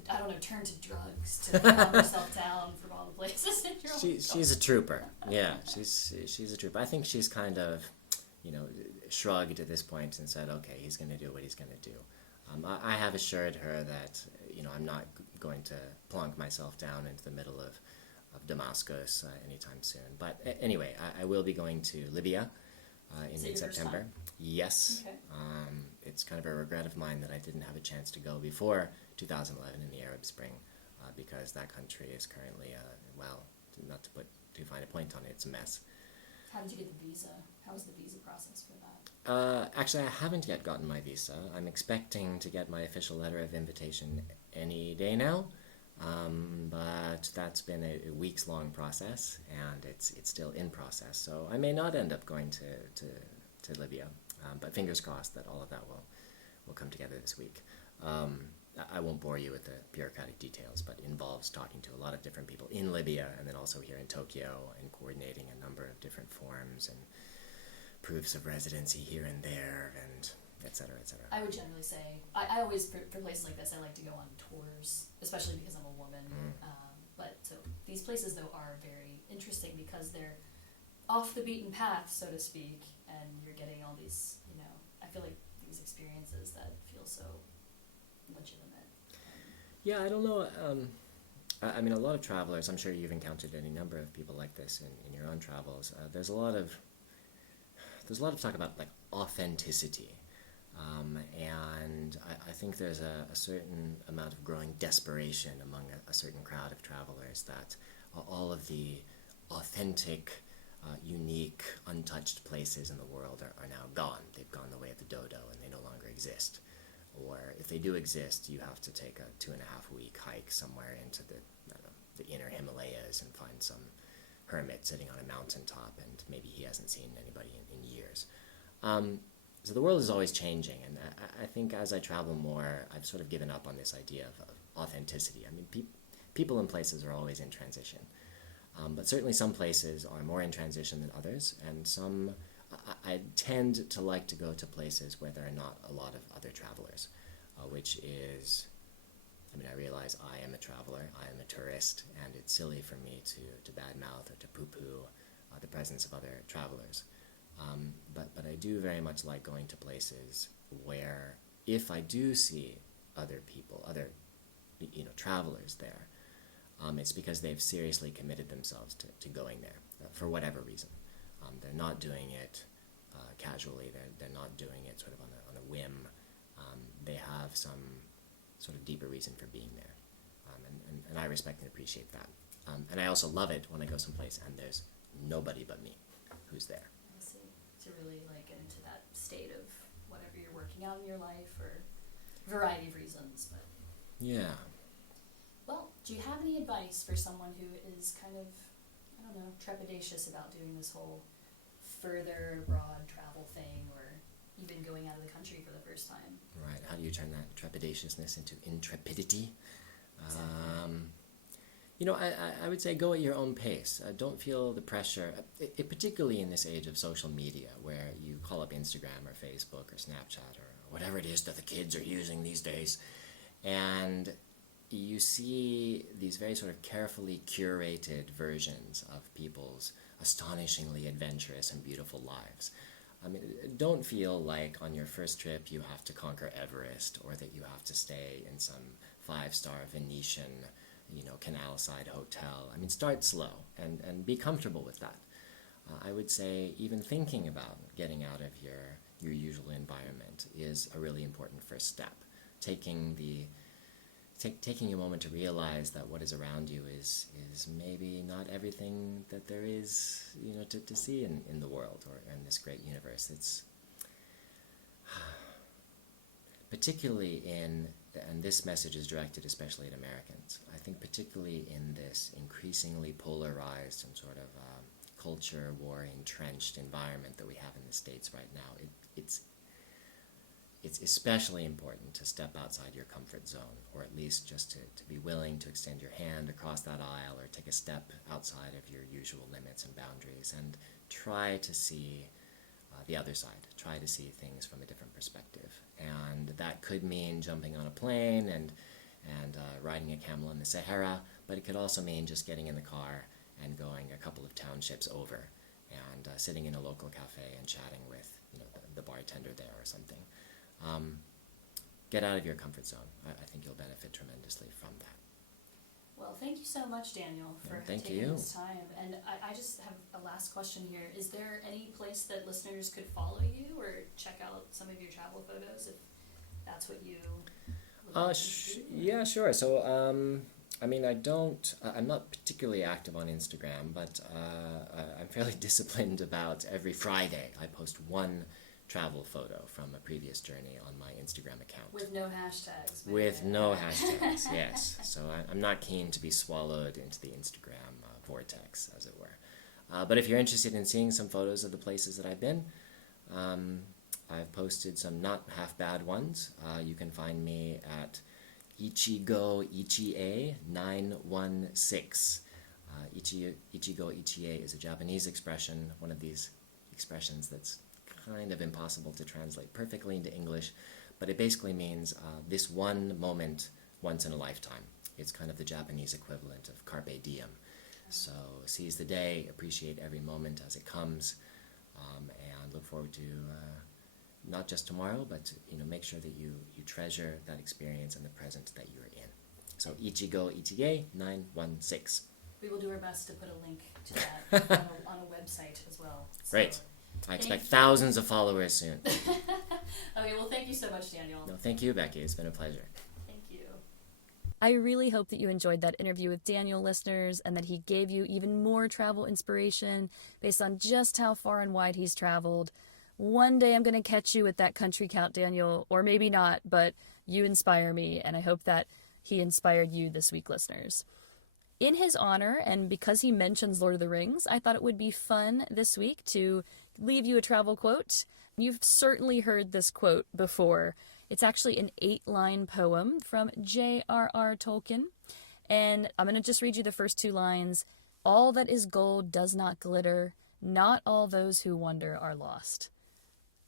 drugs to calm herself down from all the places in your life. She's a trooper. Yeah, she's a trooper. I think she's kind of, shrugged at this point and said, okay, he's going to do what he's going to do. I have assured her that, I'm not going to plonk myself down into the middle of Damascus anytime soon. But anyway, I will be going to Libya in mid-September. Yes. Okay. It's kind of a regret of mine that I didn't have a chance to go before 2011 in the Arab Spring, because that country is currently, not to put too fine a point on it, it's a mess. How did you get the visa? How was the visa process for that? Actually, I haven't yet gotten my visa. I'm expecting to get my official letter of invitation any day now, but that's been a weeks-long process, and it's still in process. So I may not end up going to Libya, but fingers crossed that all of that will come together this week. I won't bore you with the bureaucratic details, but it involves talking to a lot of different people in Libya and then also here in Tokyo and coordinating a number of different forms and proofs of residency here and there and et cetera, et cetera. I would generally say, I always, for places like this, I like to go on tours, especially because I'm a woman. But so these places, though, are very interesting because they're off the beaten path, so to speak, and you're getting all these, I feel like these experiences that feel so legitimate. Yeah, I don't know. I mean, a lot of travelers, I'm sure you've encountered any number of people like this in your own travels. There's a lot of talk about like authenticity, and I think there's a certain amount of growing desperation among a certain crowd of travelers that all of the authentic, unique, untouched places in the world are now gone. They've gone the way of the dodo and they no longer exist. Or if they do exist, you have to take a 2.5-week hike somewhere into the inner Himalayas and find some hermit sitting on a mountaintop, and maybe he hasn't seen anybody in years. So the world is always changing, and I think as I travel more, I've sort of given up on this idea of authenticity. I mean, people and places are always in transition, but certainly some places are more in transition than others, and some I tend to like to go to places where there are not a lot of other travelers, which is, I mean, I realize I am a traveler, I am a tourist, and it's silly for me to badmouth or to poo-poo the presence of other travelers. But I do very much like going to places where if I do see other people, other travelers there, it's because they've seriously committed themselves to going there for whatever reason. They're not doing it casually. They're not doing it sort of on a whim. They have some sort of deeper reason for being there, and I respect and appreciate that. And I also love it when I go someplace and there's nobody but me who's there. I see. To really get into that state of whatever you're working out in your life for a variety of reasons, but yeah. Well, do you have any advice for someone who is kind of, trepidatious about doing this whole further abroad travel thing, or even going out of the country for the first time? Right. How do you turn that trepidatiousness into intrepidity? Exactly. I would say go at your own pace. Don't feel the pressure, particularly in this age of social media, where you call up Instagram or Facebook or Snapchat or whatever it is that the kids are using these days, and you see these very sort of carefully curated versions of people's astonishingly adventurous and beautiful lives. I mean, don't feel like on your first trip you have to conquer Everest, or that you have to stay in some 5-star Venetian, canal-side hotel. I mean, start slow and be comfortable with that. I would say even thinking about getting out of your usual environment is a really important first step. taking a moment to realize that what is around you is maybe not everything that there is, to see in the world or in this great universe. It's particularly and this message is directed especially at Americans, I think particularly in this increasingly polarized and sort of culture war entrenched environment that we have in the States right now, it's especially important to step outside your comfort zone, or at least just to be willing to extend your hand across that aisle or take a step outside of your usual limits and boundaries and try to see the other side, try to see things from a different perspective. And that could mean jumping on a plane and riding a camel in the Sahara, but it could also mean just getting in the car and going a couple of townships over and sitting in a local cafe and chatting with the bartender there or something. Get out of your comfort zone. I think you'll benefit tremendously from that. Well, thank you so much, Daniel, for taking this time. And I just have a last question here. Is there any place that listeners could follow you or check out some of your travel photos if that's what you would like to do? Yeah, sure. So, I'm not particularly active on Instagram, but I'm fairly disciplined about every Friday. I post one travel photo from a previous journey on my Instagram account. With no hashtags. With no hashtags, yes. So I'm not keen to be swallowed into the Instagram vortex, as it were. But if you're interested in seeing some photos of the places that I've been, I've posted some not half bad ones. You can find me at Ichigo Ichie 916. Ichigo Ichie is a Japanese expression, one of these expressions that's kind of impossible to translate perfectly into English, but it basically means this one moment once in a lifetime. It's kind of the Japanese equivalent of carpe diem. So seize the day, appreciate every moment as it comes, and look forward to not just tomorrow, but make sure that you treasure that experience and the present that you're in. So Ichigo Ichie 916. We will do our best to put a link to that on a website as well. So. Great. I expect thousands of followers soon. Okay, well, thank you so much, Daniel. No, thank you, Becky. It's been a pleasure. Thank you. I really hope that you enjoyed that interview with Daniel, listeners, and that he gave you even more travel inspiration based on just how far and wide he's traveled. One day I'm going to catch you with that country count, Daniel, or maybe not, but you inspire me, and I hope that he inspired you this week, listeners. In his honor, and because he mentions Lord of the Rings, I thought it would be fun this week to leave you a travel quote. You've certainly heard this quote before. It's actually an 8-line poem from J.R.R. Tolkien, and I'm going to just read you the first 2 lines. All that is gold does not glitter, not all those who wander are lost.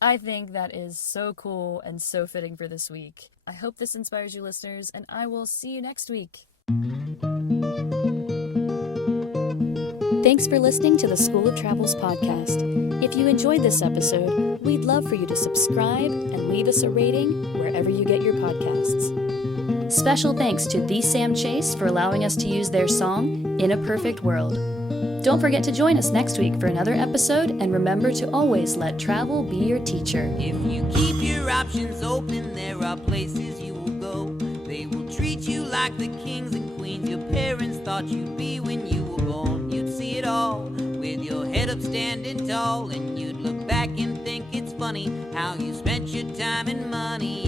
I think that is so cool and so fitting for this week. I hope this inspires you, listeners, and I will see you next week. Thanks for listening to the School of Travels podcast. If you enjoyed this episode, we'd love for you to subscribe and leave us a rating wherever you get your podcasts. Special thanks to The Sam Chase for allowing us to use their song, In a Perfect World. Don't forget to join us next week for another episode, and remember to always let travel be your teacher. If you keep your options open, there are places you will go. They will treat you like the kings and queens your parents thought you'd be when you were born. You'd see it all with your head up standing tall, and you'd look back and think it's funny how you spent your time and money